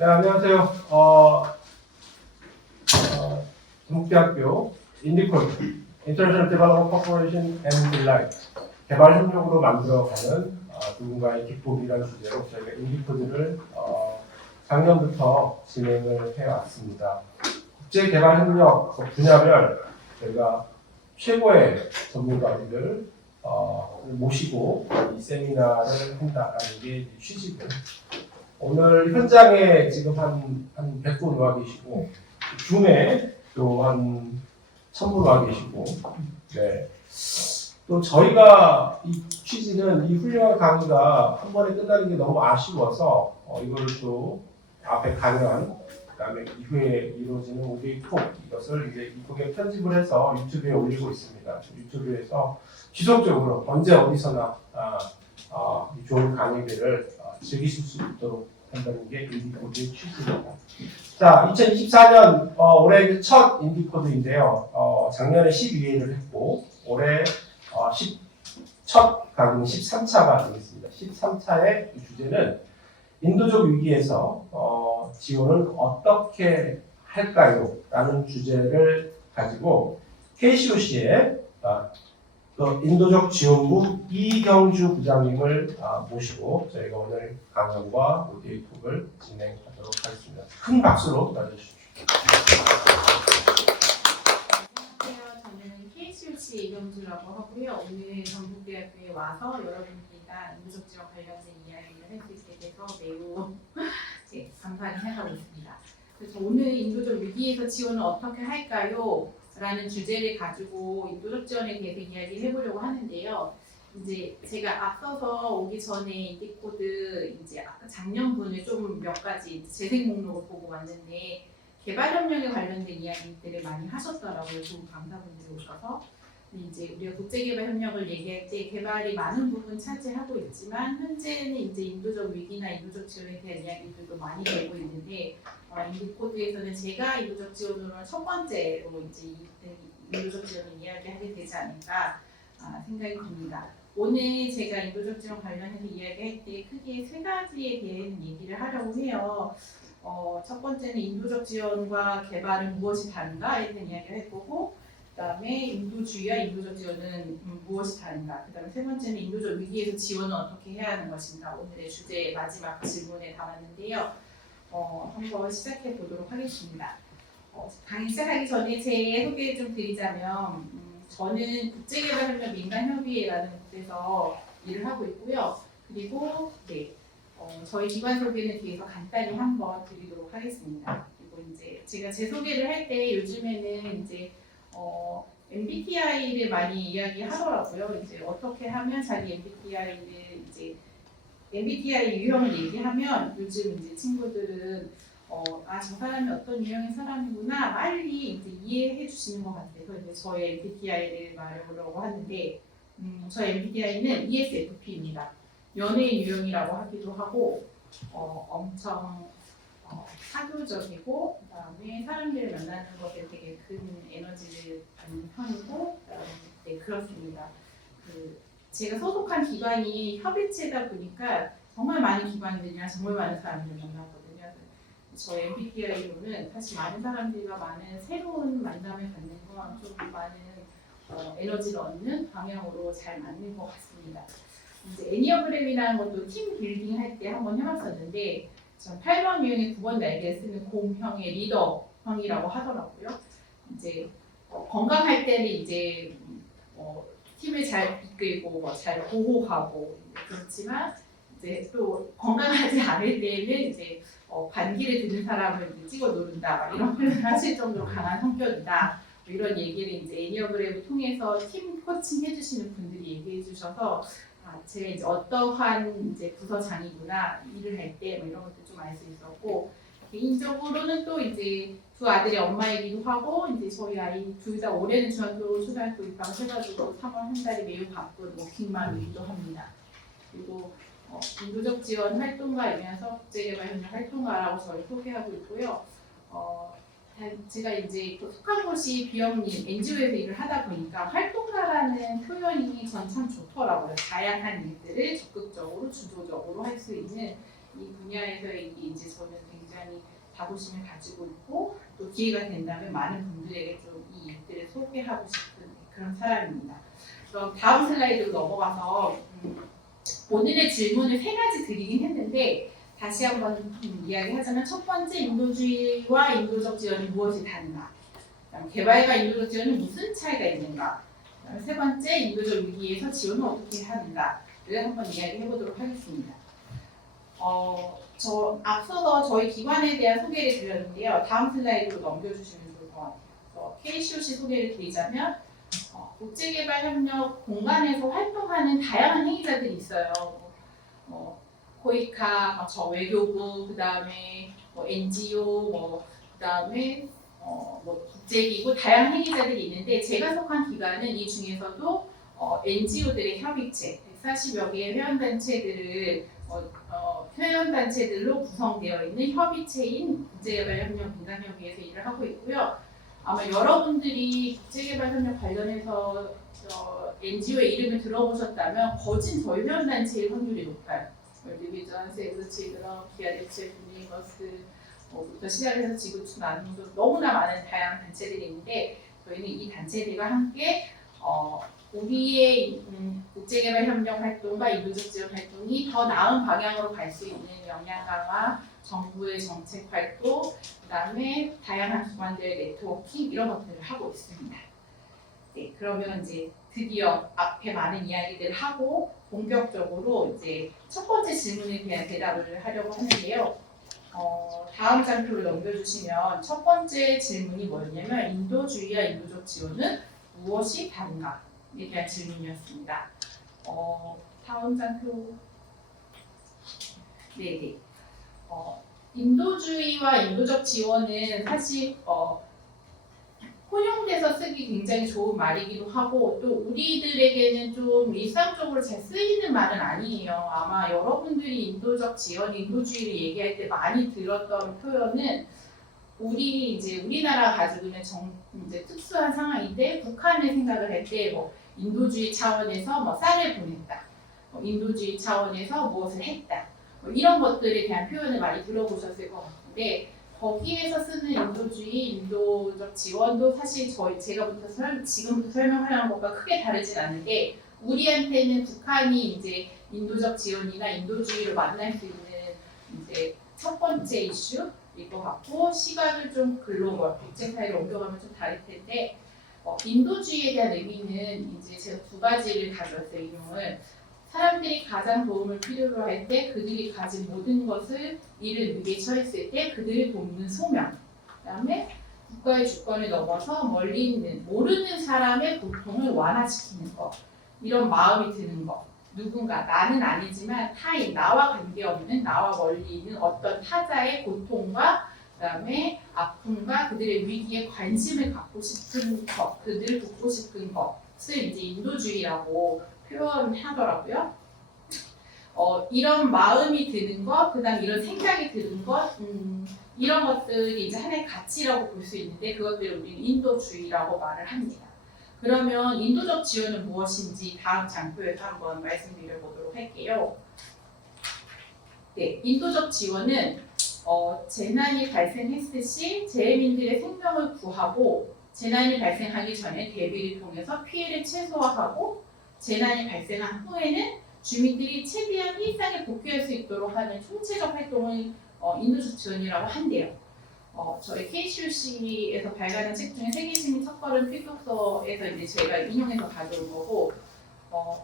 네, 안녕하세요. 전북대학교 인디콜 International Development Corporation and Delight 개발 협력으로 만들어가는 누군가의 기쁨이라는 주제로 저희가 인디코드를 작년부터 진행을 해왔습니다. 국제 개발 협력 분야별 저희가 최고의 전문가들을 모시고 이 세미나를 한다는 게 취지고, 오늘 현장에 지금 한 100분 와 계시고, 줌에 또 한 1000분 와 계시고, 네. 또 저희가 이 취지는 이 훌륭한 강의가 한 번에 끝나는 게 너무 아쉬워서 이걸 또 앞에 강연, 그다음에 이후에 이루어지는 오디오 톡, 이것을 이제 이쁘게 편집을 해서 유튜브에 올리고 있습니다. 유튜브에서 지속적으로 언제 어디서나 이 좋은 강의들을 즐기실 수 있도록 한다는 게 인디코드의 취지입니다. 자, 2024년 올해 첫 인디코드인데요. 작년에 12회를 했고 올해 첫 강의 13차가 되겠습니다. 13차의 주제는 인도적 위기에서 지원을 어떻게 할까요? 라는 주제를 가지고 KCOC의 인도적 지원부 이경주 부장님을 모시고 저희가 오늘 강연과 오디오 톡을 진행하도록 하겠습니다. 큰 박수로 맞아주십시오. 안녕하세요. 저는 KCOC 이경주라고 하고요. 오늘 전북대학교에 와서 여러분들과 인도적 지원 관련된 이야기를 할 수 있게 돼서 매우 감사히 생각하고 있습니다. 그래서 오늘 인도적 위기에서 지원을 어떻게 할까요? 라는 주제를 가지고 인도적 지원에 대해서 이야기를 해보려고 하는데요. 이제 제가 앞서서 오기 전에 인디코드 이제 작년분을 좀 몇 가지 재생 목록을 보고 왔는데 개발 협력에 관련된 이야기들을 많이 하셨더라고요. 좋은 강사분들이 오셔서. 이제 우리가 국제 개발 협력을 얘기할 때 개발이 많은 부분 차지하고 있지만 현재는 이제 인도적 위기나 인도적 지원에 대한 이야기들도 많이 되고 있는데 인디코드에서는 제가 인도적 지원으로 첫 번째로 이제 인도적 지원을 이야기하게 되지 않을까 생각이 듭니다. 오늘 제가 인도적 지원 관련해서 이야기할 때 크게 세 가지에 대한 얘기를 하려고 해요. 첫 번째는 인도적 지원과 개발은 무엇이 다른가에 대한 이야기를 해보고, 그다음에 인도주의와 인도적 지원은 무엇이 다른가? 그다음에 세 번째는 인도적 위기에서 지원은 어떻게 해야 하는 것인가? 오늘의 주제의 마지막 질문에 담았는데요. 한번 시작해 보도록 하겠습니다. 강의 시작하기 전에 제 소개 좀 드리자면, 저는 국제개발협력 민간협의회라는 곳에서 일을 하고 있고요. 그리고 저희 기관 소개는 뒤에서 간단히 한번 드리도록 하겠습니다. 그리고 이제 제가 제 소개를 할 때 요즘에는 이제 MBTI를 많이 이야기하더라고요. 이제 어떻게 하면 자기 MBTI를 이제 MBTI 유형을 얘기하면 요즘 이제 친구들은 저 사람이 어떤 유형의 사람이구나 빨리 이제 이해해 주시는 것 같아서 이제 저의 MBTI를 말해보려고 하는데, 저의 MBTI는 ESFP입니다. 연예인 유형이라고 하기도 하고 엄청 사교적이고, 그다음에 사람들을 만나는 것에 되게 큰 에너지를 받는 편이고, 그렇습니다. 제가 소속한 기관이 협의체다 보니까 정말 많은 기관들이랑 정말 많은 사람들을 만나거든요. 저의 MBTI로는 사실 많은 사람들과 많은 새로운 만남을 갖는 건 좀 많은 에너지를 얻는 방향으로 잘 맞는 것 같습니다. 이제 애니어그램이라는 것도 팀 빌딩 할 때 한번 해봤었는데, 전 8번 유형의 9번 날개를 쓰는 공형의 리더형이라고 하더라고요. 이제 건강할 때는 이제 팀을 잘 이끌고 잘 보호하고, 그렇지만 이제 또 건강하지 않을 때는 이제 반기를 드는 사람을 이제 찍어 누른다 이런 표현을 하실 정도로 강한 성격이다. 이런 얘기를 이제 애니어그램을 통해서 팀 코칭 해주시는 분들이 얘기해 주셔서 제가 이제 어떠한 이제 부서장이구나 일을 할 때 이런 것도 좀 알 수 있었고, 개인적으로는 또 이제 두 아들의 엄마이기도 하고, 이제 저희 아이 둘 다 올해는 중학교 초등학교 입학해가지고 3월 한 달이 매우 바쁜 워킹맘이기도 합니다. 그리고 인도적 지원 활동가이면서 국제개발협력 활동가라고 저를 소개하고 있고요. 제가 이제 속한 곳이 비영리 NGO에서 일을 하다 보니까 활동가라는 표현이 전 참 좋더라고요. 다양한 일들을 적극적으로 주도적으로 할 수 있는 이 분야에서 이제 저는 굉장히 자부심을 가지고 있고 또 기회가 된다면 많은 분들에게 좀 이 일들을 소개하고 싶은 그런 사람입니다. 그럼 다음 슬라이드로 넘어가서 오늘의 질문을 세 가지 드리긴 했는데 다시 한번 이야기하자면 첫 번째 인도주의와 인도적 지원이 무엇이 다른가? 그다음 개발과 인도적 지원은 무슨 차이가 있는가? 그다음 세 번째 인도적 위기에서 지원을 어떻게 하는가를 한번 이야기해 보도록 하겠습니다. 저 앞서서 저희 기관에 대한 소개를 드렸는데요. 다음 슬라이드로 넘겨주시면 좋을 것 같아요. KCOC 소개를 드리자면 국제개발협력 공간에서 활동하는 다양한 행위자들이 있어요. 코이카, 저 외교부, 그 다음에 NGO, 그 다음에 국제기구 다양한 행위자들이 있는데 제가 속한 기관은 이 중에서도 NGO들의 협의체 140여 개의 회원단체들로 구성되어 있는 협의체인 국제개발협력 민간협의회에서 일을 하고 있고요. 아마 여러분들이 국제개발협력 관련해서 NGO의 이름을 들어보셨다면 거진 저희 회원단체일 확률이 높아요. 월드비전, 세이브 칠드런, 기아대체, 유니버스 부터 시작해서 지구촌 나눔소 너무나 많은 다양한 단체들이 있는데 저희는 이 단체들과 함께 우리의 국제개발협력 활동과 인도적 지원 활동이 더 나은 방향으로 갈 수 있는 역량 강화, 정부의 정책 활동, 그다음에 다양한 기관들의 네트워킹 이런 것들을 하고 있습니다. 네, 그러면 이제 드디어 앞에 많은 이야기들을 하고 본격적으로 이제 첫 번째 질문에 대한 대답을 하려고 하는데요. 다음 장표를 넘겨주시면 첫 번째 질문이 뭐였냐면 인도주의와 인도적 지원은 무엇이 다른가에 대한 질문이었습니다. 다음 장표. 네네. 인도주의와 인도적 지원은 사실 혼용돼서 쓰기 굉장히 좋은 말이기도 하고 또 우리들에게는 좀 일상적으로 잘 쓰이는 말은 아니에요. 아마 여러분들이 인도적 지원, 인도주의를 얘기할 때 많이 들었던 표현은 우리나라 가지고 있는 이제 특수한 상황인데 북한을 생각을 할 때 인도주의 차원에서 쌀을 보냈다, 인도주의 차원에서 무엇을 했다, 이런 것들에 대한 표현을 많이 들어보셨을 것 같은데. 거기에서 쓰는 인도주의, 인도적 지원도 사실 지금부터 설명하려는 것과 크게 다르진 않는데 우리한테는 북한이 이제 인도적 지원이나 인도주의를 만날 수 있는 이제 첫 번째 이슈일 것 같고 시각을 좀 글로벌, 국제사회로 옮겨가면 좀 다를 텐데 인도주의에 대한 의미는 이제 제가 두 가지를 가져왔어요. 인용을. 사람들이 가장 도움을 필요로 할 때 그들이 가진 모든 것을 이를 위해 처했을 때 그들을 돕는 소명. 그다음에 국가의 주권을 넘어서 멀리 있는 모르는 사람의 고통을 완화시키는 것. 이런 마음이 드는 것. 누군가 나는 아니지만 타인 나와 관계없는 나와 멀리 있는 어떤 타자의 고통과 그다음에 아픔과 그들의 위기에 관심을 갖고 싶은 것, 그들을 돕고 싶은 것을 이제 인도주의라고 표현하더라고요. 이런 마음이 드는 것, 그다음 이런 생각이 드는 것, 이런 것들이 이제 하나의 가치라고 볼 수 있는데 그것들을 우리는 인도주의라고 말을 합니다. 그러면 인도적 지원은 무엇인지 다음 장표에서 한번 말씀드려 보도록 할게요. 네, 인도적 지원은 재난이 발생했을 시 재민들의 생명을 구하고 재난이 발생하기 전에 대비를 통해서 피해를 최소화하고 재난이 발생한 후에는 주민들이 최대한 일상에 복귀할 수 있도록 하는 총체적 활동을 인도적 지원이라고 한대요. 저희 KCOC에서 발간한 책 중에 세계시민 첫걸음 필독서에서 이제 제가 인용해서 가져온 거고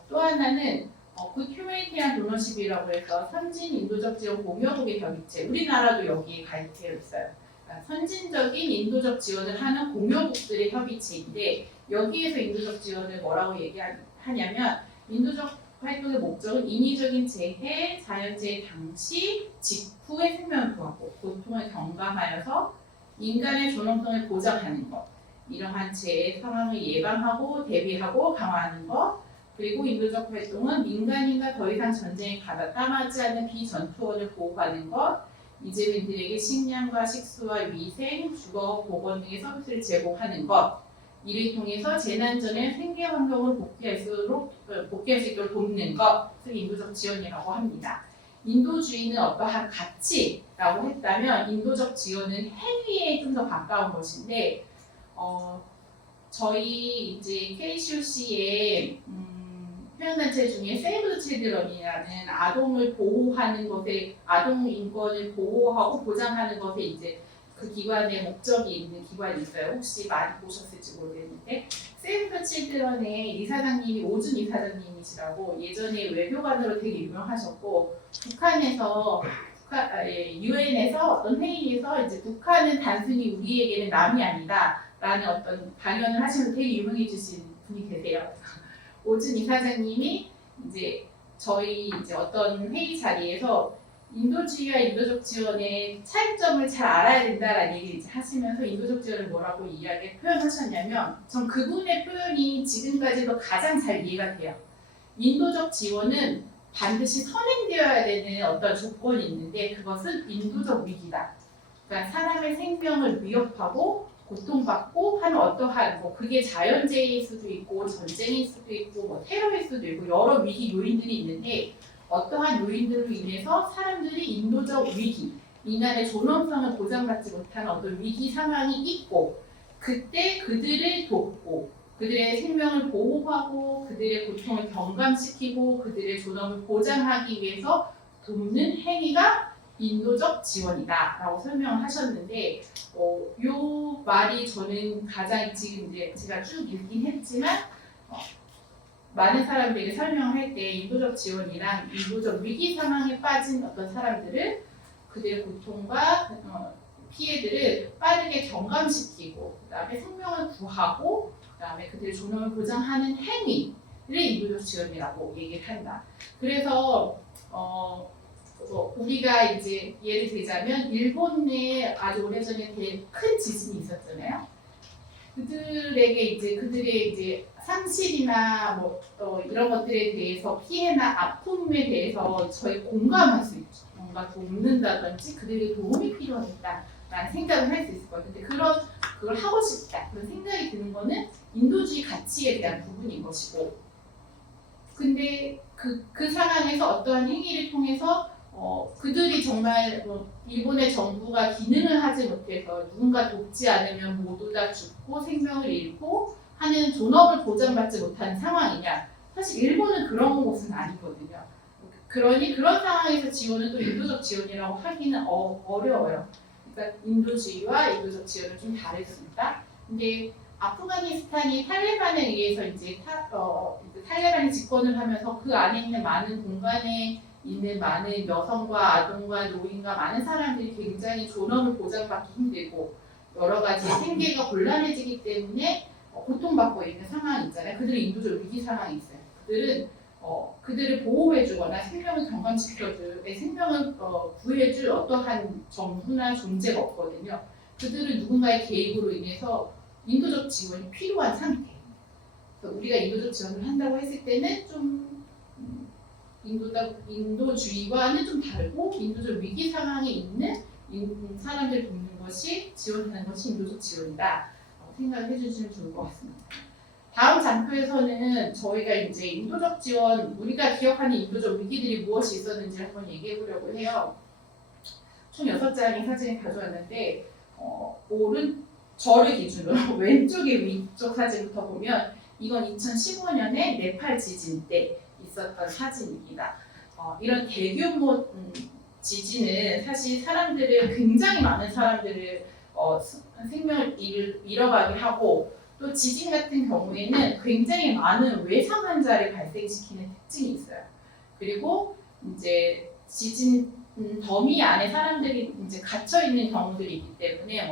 또 하나는 굿 휴머니티안 도너십이라고 해서 선진 인도적 지원 공여국의 협의체 우리나라도 여기에 가입되어 있어요. 그러니까 선진적인 인도적 지원을 하는 공여국들의 협의체인데 여기에서 인도적 지원을 뭐라고 얘기하냐면 인도적 활동의 목적은 인위적인 재해, 자연재해 당시 직후의 생명을 구하고 고통을 경감하여서 인간의 존엄성을 보장하는 것, 이러한 재해 상황을 예방하고 대비하고 강화하는 것, 그리고 인도적 활동은 민간인과 더 이상 전쟁에 가담하지 않는 비전투원을 보호하는 것, 이재민들에게 식량과 식수와 위생, 주거, 보건 등의 서비스를 제공하는 것, 이를 통해서 재난 전에 생계 환경을 복귀할 수 있도록 돕는 것을 인도적 지원이라고 합니다. 인도주의는 어떠한 가치라고 했다면 인도적 지원은 행위에 좀 더 가까운 것인데 저희 이제 KCOC의 표현단체 중에 Save the Children이라는 아동을 보호하는 것에 아동 인권을 보호하고 보장하는 것에 이제 그 기관의 목적이 있는 기관이 있어요. 혹시 많이 보셨을지 모르겠는데 Save the Children의 이사장님이 오준 이사장님이시라고 예전에 외교관으로 되게 유명하셨고 북한에서 유엔에서 어떤 회의에서 이제 북한은 단순히 우리에게는 남이 아니다라는 어떤 강연을 하시면서 되게 유명해지신 분이 계세요. 오준 이사장님이 이제 저희 이제 어떤 회의 자리에서 인도주의와 인도적 지원의 차이점을 잘 알아야 된다라는 얘기를 이제 하시면서 인도적 지원을 뭐라고 이야기 표현하셨냐면 전 그분의 표현이 지금까지도 가장 잘 이해가 돼요. 인도적 지원은 반드시 선행되어야 되는 어떤 조건이 있는데 그것은 인도적 위기다. 그러니까 사람의 생명을 위협하고 고통받고 하는 어떠한 뭐 그게 자연재해일 수도 있고 전쟁일 수도 있고 뭐 테러일 수도 있고 여러 위기 요인들이 있는데 어떠한 요인들로 인해서 사람들이 인도적 위기, 인간의 존엄성을 보장받지 못하는 어떤 위기 상황이 있고 그때 그들을 돕고 그들의 생명을 보호하고 그들의 고통을 경감시키고 그들의 존엄을 보장하기 위해서 돕는 행위가 인도적 지원이다라고 설명을 하셨는데 요 말이 저는 가장 지금 이제 제가 쭉 읽긴 했지만 많은 사람들에게 설명할 때 인도적 지원이란 인도적 위기 상황에 빠진 어떤 사람들을 그들의 고통과 피해들을 빠르게 경감시키고 그다음에 생명을 구하고 그다음에 그들의 존엄을 보장하는 행위를 인도적 지원이라고 얘기를 한다. 그래서 우리가 이제 예를 들자면 일본에 아주 오래전에 되게 큰 지진이 있었잖아요. 그들의 이제 상실이나 뭐 이런 것들에 대해서 피해나 아픔에 대해서 저희 공감할 수 있죠. 뭔가 돕는다든지 그들에게 도움이 필요하겠다라는 생각을 할 수 있을 것 같은데 그걸 하고 싶다 그런 생각이 드는 거는 인도주의 가치에 대한 부분인 것이고 근데 그 상황에서 어떠한 행위를 통해서 그들이 정말 일본의 정부가 기능을 하지 못해서 누군가 돕지 않으면 모두 다 죽고 생명을 잃고 하는 존엄을 보장받지 못하는 상황이냐? 사실 일본은 그런 곳은 아니거든요. 그러니 그런 상황에서 지원은 또 인도적 지원이라고 하기는 어려워요. 그러니까 인도주의와 인도적 지원은 좀 다를 수 있다. 근데 아프가니스탄이 탈레반에 의해서 이제 탈레반이 집권을 하면서 그 안에 있는 많은 공간에 있는 많은 여성과 아동과 노인과 많은 사람들이 굉장히 존엄을 보장받기 힘들고 여러 가지 생계가 곤란해지기 때문에 고통받고 있는 상황이 있잖아요. 그들은 인도적 위기 상황이 있어요. 그들을 보호해주거나 생명을 경감시켜줄, 생명을 구해줄 어떠한 정부나 존재가 없거든요. 그들은 누군가의 개입으로 인해서 인도적 지원이 필요한 상태. 그래서 우리가 인도적 지원을 한다고 했을 때는 좀 인도주의와는 좀 다르고 인도적 위기 상황에 있는 사람들 돕는 것이 지원하는 것이 인도적 지원이다 생각을 해주시면 좋을 것 같습니다. 다음 장표에서는 저희가 이제 인도적 지원 우리가 기억하는 인도적 위기들이 무엇이 있었는지 한번 얘기해 보려고 해요. 총 6장의 사진을 가져왔는데 저를 기준으로 왼쪽의 위쪽 사진부터 보면 이건 2015년에 네팔 지진 때 있었던 사진입니다. 이런 대규모 지진은 사실 굉장히 많은 사람들을 생명을 잃어가게 하고 또 지진 같은 경우에는 굉장히 많은 외상 환자를 발생시키는 특징이 있어요. 그리고 이제 지진 더미 안에 사람들이 이제 갇혀 있는 경우들이 있기 때문에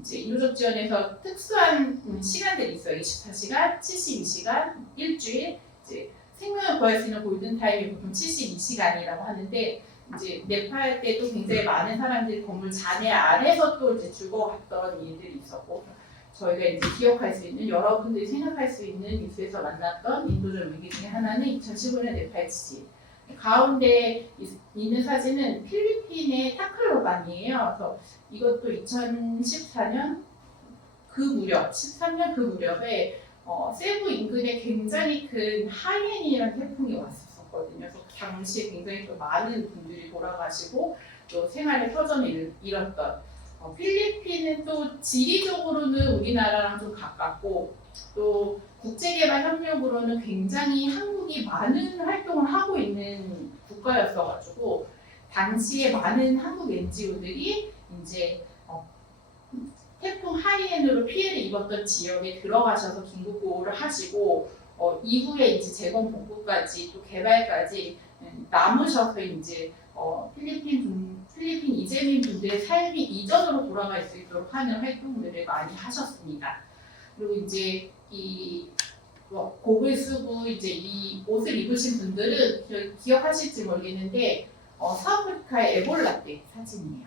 이제 인도적 지원에서 특수한 시간들이 있어요. 24시간, 72시간, 일주일. 이제 생명을 구할 수 있는 골든 타임이 보통 72시간이라고 하는데 이제 네팔 때도 굉장히 많은 사람들이 건물 잔해 안에서 또 이제 죽어갔던 일들이 있었고 저희가 이제 기억할 수 있는 여러분들이 생각할 수 있는 뉴스에서 만났던 인도적 위기 중에 하나는 2015년 네팔 지진. 가운데 있는 사진은 필리핀의 타클로반이에요. 그래서 이것도 2014년 그 무렵, 13년 그 무렵에 세부 인근에 굉장히 큰 하이엔이라는 태풍이 왔었거든요. 그래서 당시에 굉장히 또 많은 분들이 돌아가시고 또 생활의 터전을 잃었던 필리핀은 또 지리적으로는 우리나라랑 좀 가깝고 또 국제개발협력으로는 굉장히 한국이 많은 활동을 하고 있는 국가였어가지고 당시에 많은 한국 NGO들이 이제 태풍 하이엔으로 피해를 입었던 지역에 들어가셔서 긴급보호를 하시고 이후에 이제 재건 복구까지 또 개발까지 남으셔서 이제 필리핀 이재민 분들의 삶이 이전으로 돌아갈 수 있도록 하는 활동들을 많이 하셨습니다. 그리고 이제 이 곡을 쓰고 이제 이 옷을 입으신 분들은 기억하실지 모르겠는데 서아프리카의 에볼라 때 사진이에요.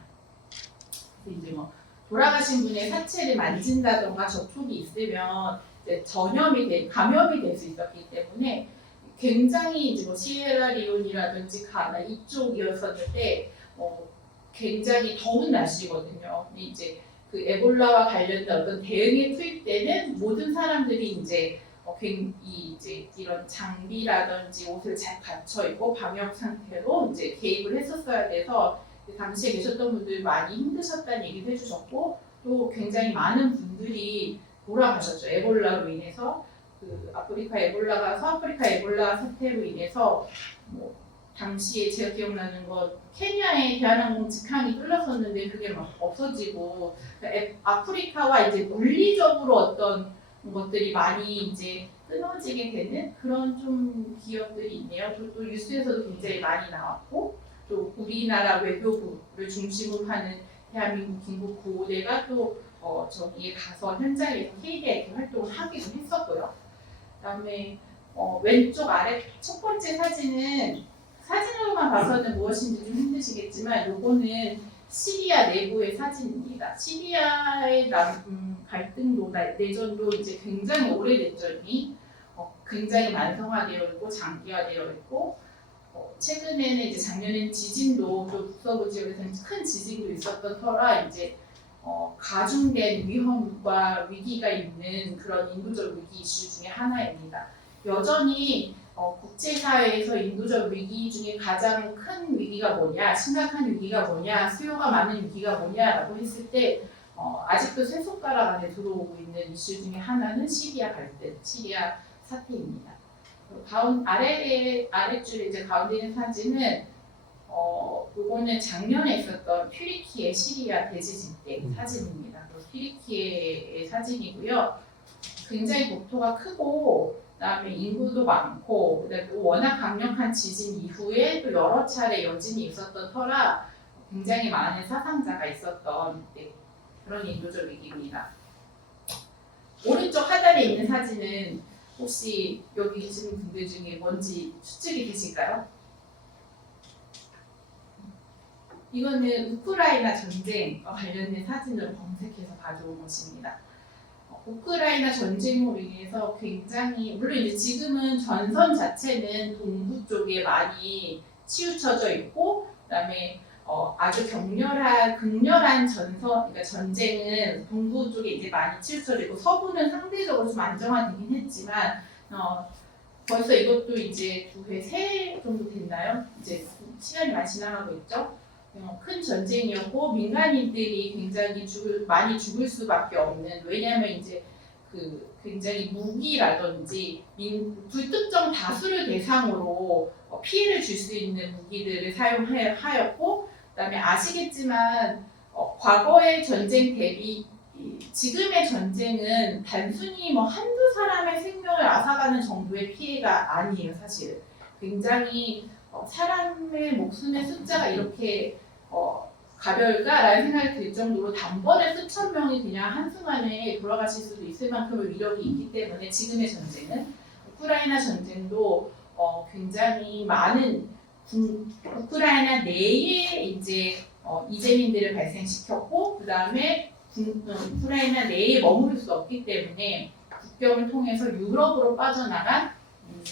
이제 뭐 돌아가신 분의 사체를 만진다던가 접촉이 있으면 이제 감염이 될 수 있었기 때문에 굉장히 이제 뭐 시에라리온이라든지 가나 이쪽이었었는데 굉장히 더운 날씨거든요. 근데 이제 그 에볼라와 관련된 어떤 대응에 투입되는 모든 사람들이 이제 이런 장비라든지 옷을 잘 갖춰 입고 방역 상태로 이제 개입을 했었어야 돼서 당시에 계셨던 분들 많이 힘드셨다는 얘기도 해주셨고 또 굉장히 많은 분들이 돌아가셨죠. 에볼라로 인해서 그 서아프리카 에볼라 사태로 인해서 뭐 당시에 제가 기억나는 건 케냐에 대한항공 직항이 뚫렸었는데 그게 막 없어지고 아프리카와 이제 물리적으로 어떤 것들이 많이 이제 끊어지게 되는 그런 좀 기억들이 있네요. 또 뉴스에서도 굉장히 많이 나왔고 또 우리나라 외교부를 중심으로 하는 대한민국 긴급구호대가 또 저기에 가서 현장에서 KDI 활동을 하기도 했었고요. 그다음에 왼쪽 아래 첫 번째 사진으로만 봐서는 무엇인지 좀 힘드시겠지만 요거는 시리아 내부의 사진입니다. 시리아의 갈등도 내전도 이제 굉장히 오래됐전이 굉장히 만성화되어 있고 장기화되어 있고 최근에는 이제 작년엔 지진도 또 북서부 지역에서는 큰 지진도 있었던 터라 이제 가중된 위험과 위기가 있는 그런 인도적 위기 이슈 중에 하나입니다. 여전히 국제사회에서 인도적 위기 중에 가장 큰 위기가 뭐냐, 심각한 위기가 뭐냐, 수요가 많은 위기가 뭐냐라고 했을 때 아직도 세 손가락 안에 들어오고 있는 이슈 중에 하나는 시리아 갈등, 시리아 사태입니다. 아래줄에 이제 가운데 있는 사진은 요거는 작년에 있었던 튀르키예 시리아 대지진 때 사진입니다. 튀르키예의 사진이고요. 굉장히 국토가 크고 그다음에 인구도 많고 그다음에 또 워낙 강력한 지진 이후에 또 여러 차례 여진이 있었던 터라 굉장히 많은 사상자가 있었던 그런 인도적 위기입니다. 오른쪽 하단에 있는 사진은 혹시 여기 계시는 분들 중에 뭔지 추측이 되실까요? 이거는 우크라이나 전쟁과 관련된 사진으로 검색해서 가져온 것입니다. 우크라이나 전쟁으로 인해서 굉장히 물론 이제 지금은 전선 자체는 동부 쪽에 많이 치우쳐져 있고 그다음에 아주 극렬한 그러니까 전쟁은 동부 쪽에 이제 많이 치우쳐져 있고 서부는 상대적으로 좀 안정화되긴 했지만 벌써 이것도 이제 2회, 3회 정도 됐나요? 이제 시간이 많이 지나가고 있죠. 큰 전쟁이었고 민간인들이 굉장히 많이 죽을 수밖에 없는 왜냐하면 이제 굉장히 무기라든지 불특정 다수를 대상으로 피해를 줄 수 있는 무기들을 사용하였고 그다음에 아시겠지만 과거의 전쟁 대비 지금의 전쟁은 단순히 뭐 한두 사람의 생명을 앗아가는 정도의 피해가 아니에요. 사실 굉장히 사람의 목숨의 숫자가 이렇게 가벼울까라는 생각이 들 정도로 단번에 수천 명이 그냥 한순간에 돌아가실 수도 있을 만큼의 위력이 있기 때문에 지금의 전쟁은 우크라이나 전쟁도 굉장히 많은 우크라이나 내에 이제 이재민들을 발생시켰고 그 다음에 우크라이나 내에 머무를 수 없기 때문에 국경을 통해서 유럽으로 빠져나간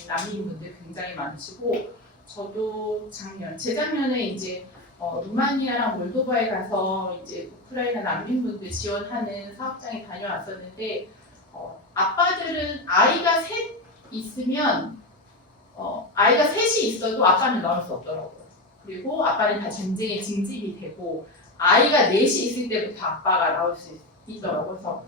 난민분들 굉장히 많으시고 저도 재작년에 이제 루마니아랑 몰도바에 가서 이제 우크라이나 난민분들 지원하는 사업장에 다녀왔었는데 아빠들은 아이가 셋 있으면 아이가 셋이 있어도 아빠는 나올 수 없더라고요. 그리고 아빠는 다 전쟁에 징집이 되고 아이가 넷이 있을 때부터 아빠가 나올 수 있더라고요. 그래서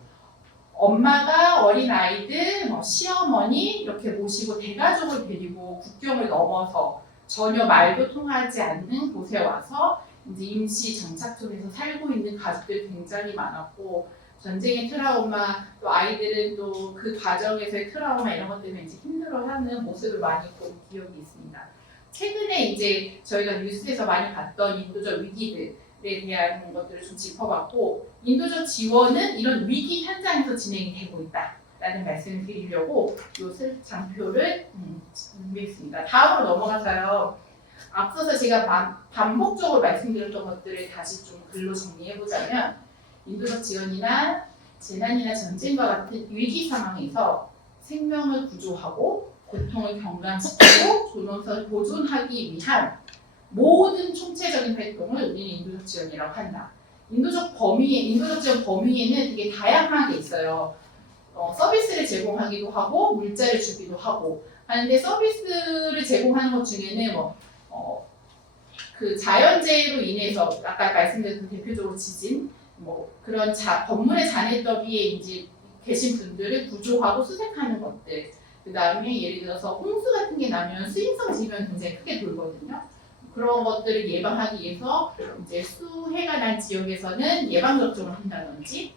엄마가 어린 아이들, 시어머니 이렇게 모시고 대가족을 데리고 국경을 넘어서 전혀 말도 통하지 않는 곳에 와서 이제 임시 정착촌에서 살고 있는 가족들이 굉장히 많았고 전쟁의 트라우마 또 아이들은 또 그 과정에서의 트라우마 이런 것 때문에 이제 힘들어하는 모습을 많이 본 기억이 있습니다. 최근에 이제 저희가 뉴스에서 많이 봤던 인도적 위기들에 대한 것들을 좀 짚어봤고 인도적 지원은 이런 위기 현장에서 진행이 되고 있다라는 말씀을 드리려고 이 장표를 준비했습니다. 다음으로 넘어가서요. 앞서서 제가 반복적으로 말씀드렸던 것들을 다시 좀 글로 정리해보자면 인도적 지원이나 재난이나 전쟁과 같은 위기 상황에서 생명을 구조하고 고통을 경감시키고 존엄성을 보존하기 위한 모든 총체적인 활동을 우리는 인도적 지원이라고 한다. 인도적 지원 범위에는 되게 다양하게 있어요. 서비스를 제공하기도 하고 물자를 주기도 하고 하는데 서비스를 제공하는 것 중에는 그 자연재해로 인해서 아까 말씀드렸던 대표적으로 지진, 그런 건물의 잔해더위에 이제 계신 분들을 구조하고 수색하는 것들. 그 다음에 예를 들어서 홍수 같은 게 나면 수인성 질병이 굉장히 크게 돌거든요. 그런 것들을 예방하기 위해서 이제 수해가 난 지역에서는 예방 접종을 한다든지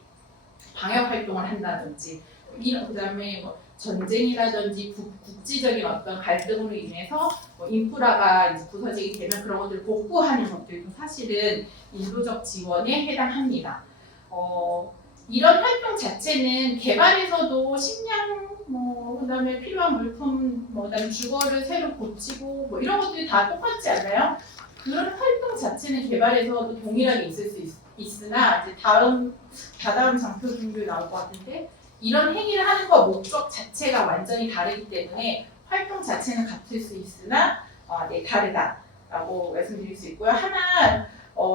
방역 활동을 한다든지 그 다음에 전쟁이라든지 국지적인 어떤 갈등으로 인해서 인프라가 이제 부서지게 되면 그런 것들을 복구하는 것들도 사실은 인도적 지원에 해당합니다. 이런 활동 자체는 개발에서도 식량, 그다음에 필요한 물품, 그다음에 주거를 새로 고치고 이런 것들이 다 똑같지 않나요? 그런 활동 자체는 개발에서도 동일하게 있을 수 있으나 이제 다다음 장표 중에 나올 것 같은데 이런 행위를 하는 것 목적 자체가 완전히 다르기 때문에 활동 자체는 같을 수 있으나 다르다라고 말씀드릴 수 있고요. 하나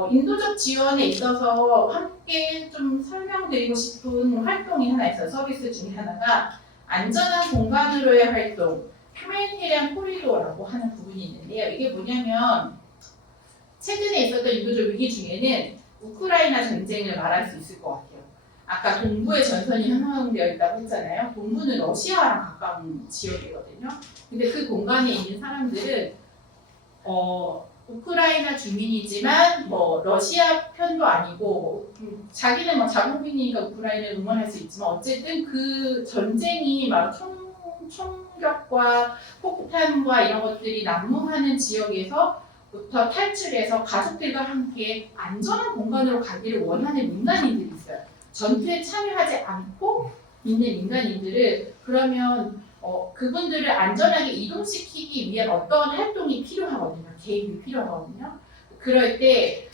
인도적 지원에 있어서 함께 좀 설명드리고 싶은 활동이 하나 있어요. 서비스 중에 하나가 안전한 공간으로의 활동, 휴메니테리안 코리도라고 하는 부분이 있는데요. 이게 뭐냐면 최근에 있었던 인도적 위기 중에는 우크라이나 전쟁을 말할 수 있을 것 같아요. 아까 동부의 전선이 형성되어 있다고 했잖아요. 동부는 러시아랑 가까운 지역이거든요. 근데 그 공간에 있는 사람들은 우크라이나 주민이지만 러시아 편도 아니고 자기는 자국민이니까 우크라이나를 응원할 수 있지만 어쨌든 그 전쟁이 막 총격과 폭탄과 이런 것들이 난무하는 지역에서부터 탈출해서 가족들과 함께 안전한 공간으로 가기를 원하는 민간인들이 있어요. 전투에 참여하지 않고 있는 민간인들을 그러면 그분들을 안전하게 이동시키기 위한 어떤 활동이 필요하거든요. 개입이 필요하거든요. 그럴 때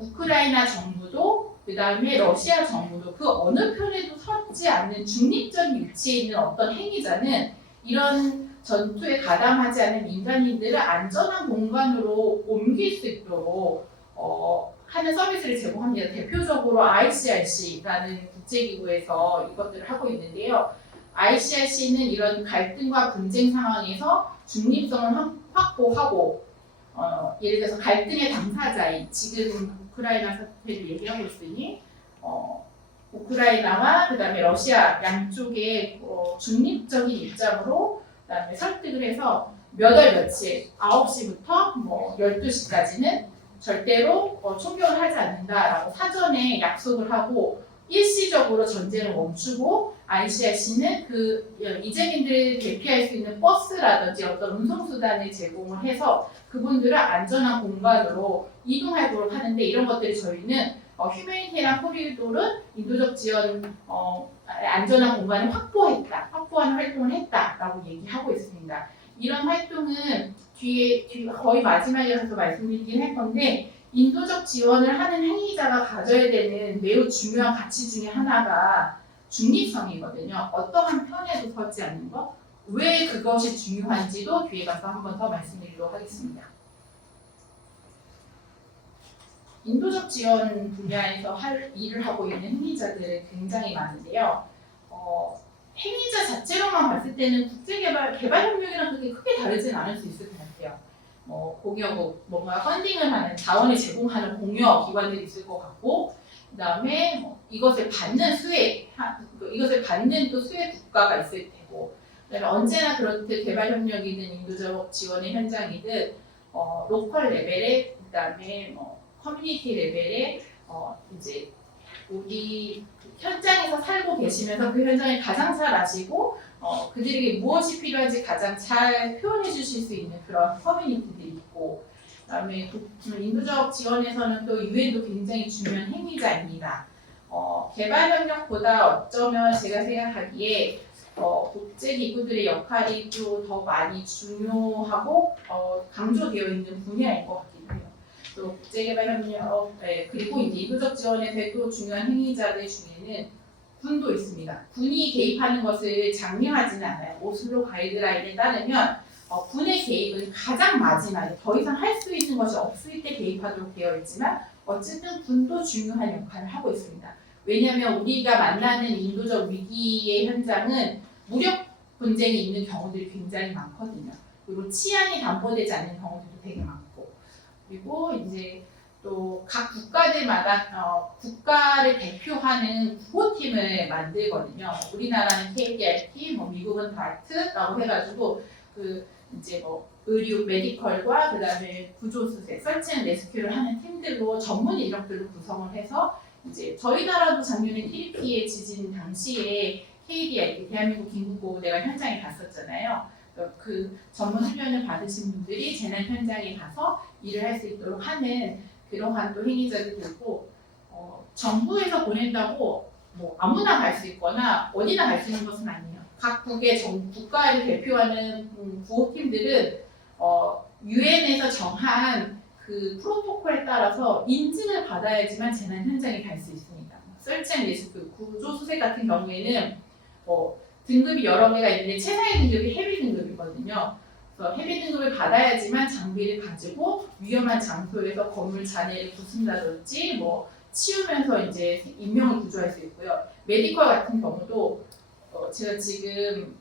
우크라이나 정부도 그 다음에 러시아 정부도 그 어느 편에도 서지 않는 중립적인 위치에 있는 어떤 행위자는 이런 전투에 가담하지 않은 민간인들을 안전한 공간으로 옮길 수 있도록 하는 서비스를 제공합니다. 대표적으로 ICRC라는 국제기구에서 이것들을 하고 있는데요. ICRC는 이런 갈등과 분쟁 상황에서 중립성을 확보하고 예를 들어서 갈등의 당사자인 지금 우크라이나 사태를 얘기하고 있으니 우크라이나와 그다음에 러시아 양쪽의 중립적인 입장으로 그다음에 설득을 해서 몇 월 며칠 9시부터 12시까지는 절대로 총격을 하지 않는다라고 사전에 약속을 하고 일시적으로 전쟁을 멈추고 ICRC는 그 이재민들을 대피할 수 있는 버스라든지 어떤 운송수단을 제공을 해서 그분들을 안전한 공간으로 이동하도록 하는데 이런 것들이 저희는 휴메니테리안 코리도를 인도적 지원 안전한 공간을 확보하는 활동을 했다라고 얘기하고 있습니다. 이런 활동은 뒤에 거의 마지막에 가서 말씀드리긴 할 건데 인도적 지원을 하는 행위자가 가져야 되는 매우 중요한 가치 중에 하나가 중립성이거든요. 어떠한 편에도 서지 않는 것. 왜 그것이 중요한지도 뒤에 가서 한 번 더 말씀드리도록 하겠습니다. 인도적 지원 분야에서 일을 하고 있는 행위자들이 굉장히 많은데요. 행위자 자체로만 봤을 때는 국제개발협력이랑 그렇게 크게 다르진 않을 수 있을 것 같아요. 공여 뭔가 펀딩을 하는 자원을 제공하는 공여 기관들이 있을 것 같고, 그다음에 이것을 받는 이것을 받는 또 수혜 국가가 있을 테고, 그다음에 언제나 그렇듯 개발협력이든 인도적 지원의 현장이든 로컬 레벨에, 그다음에 커뮤니티 레벨에 이제 우리 현장에서 살고 계시면서 그 현장을 가장 잘 아시고 그들에게 무엇이 필요한지 가장 잘 표현해 주실 수 있는 그런 커뮤니티들이 있고, 그다음에 인도적 지원에서는 또 유엔도 굉장히 중요한 행위자입니다. 개발협력보다 어쩌면 제가 생각하기에 국제기구들의 역할이 또 더 많이 중요하고 강조되어 있는 분야인 것 같기도 해요. 또 국제개발협력, 그리고 이제 인도적 지원에서 또 중요한 행위자들 중에는 군도 있습니다. 군이 개입하는 것을 장려하지는 않아요. 오슬로 가이드라인에 따르면 군의 개입은 가장 마지막에 더 이상 할 수 있는 것이 없을 때 개입하도록 되어 있지만 어쨌든 군도 중요한 역할을 하고 있습니다. 왜냐하면 우리가 만나는 인도적 위기의 현장은 무력 분쟁이 있는 경우들이 굉장히 많거든요. 그리고 치안이 담보되지 않는 경우들도 되게 많고, 그리고 이제 또 각 국가들마다 국가를 대표하는 구호팀을 만들거든요. 우리나라는 KDRT, 미국은 DART라고 해가지고 이제 의료 메디컬과 그다음에 구조수색, 설치 앤 레스큐를 하는 팀들로 전문 인력들로 구성을 해서 이제 저희 나라도 작년에 TDP의 지진 당시에 KDRT 대한민국 긴급보호대가 현장에 갔었잖아요. 그 전문 훈련을 받으신 분들이 재난 현장에 가서 일을 할 수 있도록 하는 그러한 또 행위자들이 있고, 정부에서 보낸다고 아무나 갈 수 있거나 어디나 갈 수 있는 것은 아니에요. 각국의 국가를 대표하는 구호팀들은 유엔에서 정한 그 프로토콜에 따라서 인증을 받아야지만 재난 현장에 갈 수 있습니다. 설치 앤 레스큐, 구조수색 같은 경우에는 등급이 여러 개가 있는데 최상의 등급이 헤비 등급이거든요. 그래서 헤비 등급을 받아야지만 장비를 가지고 위험한 장소에서 건물 잔해를 부순다든지 치우면서 이제 인명을 구조할 수 있고요. 메디컬 같은 경우도 제가 지금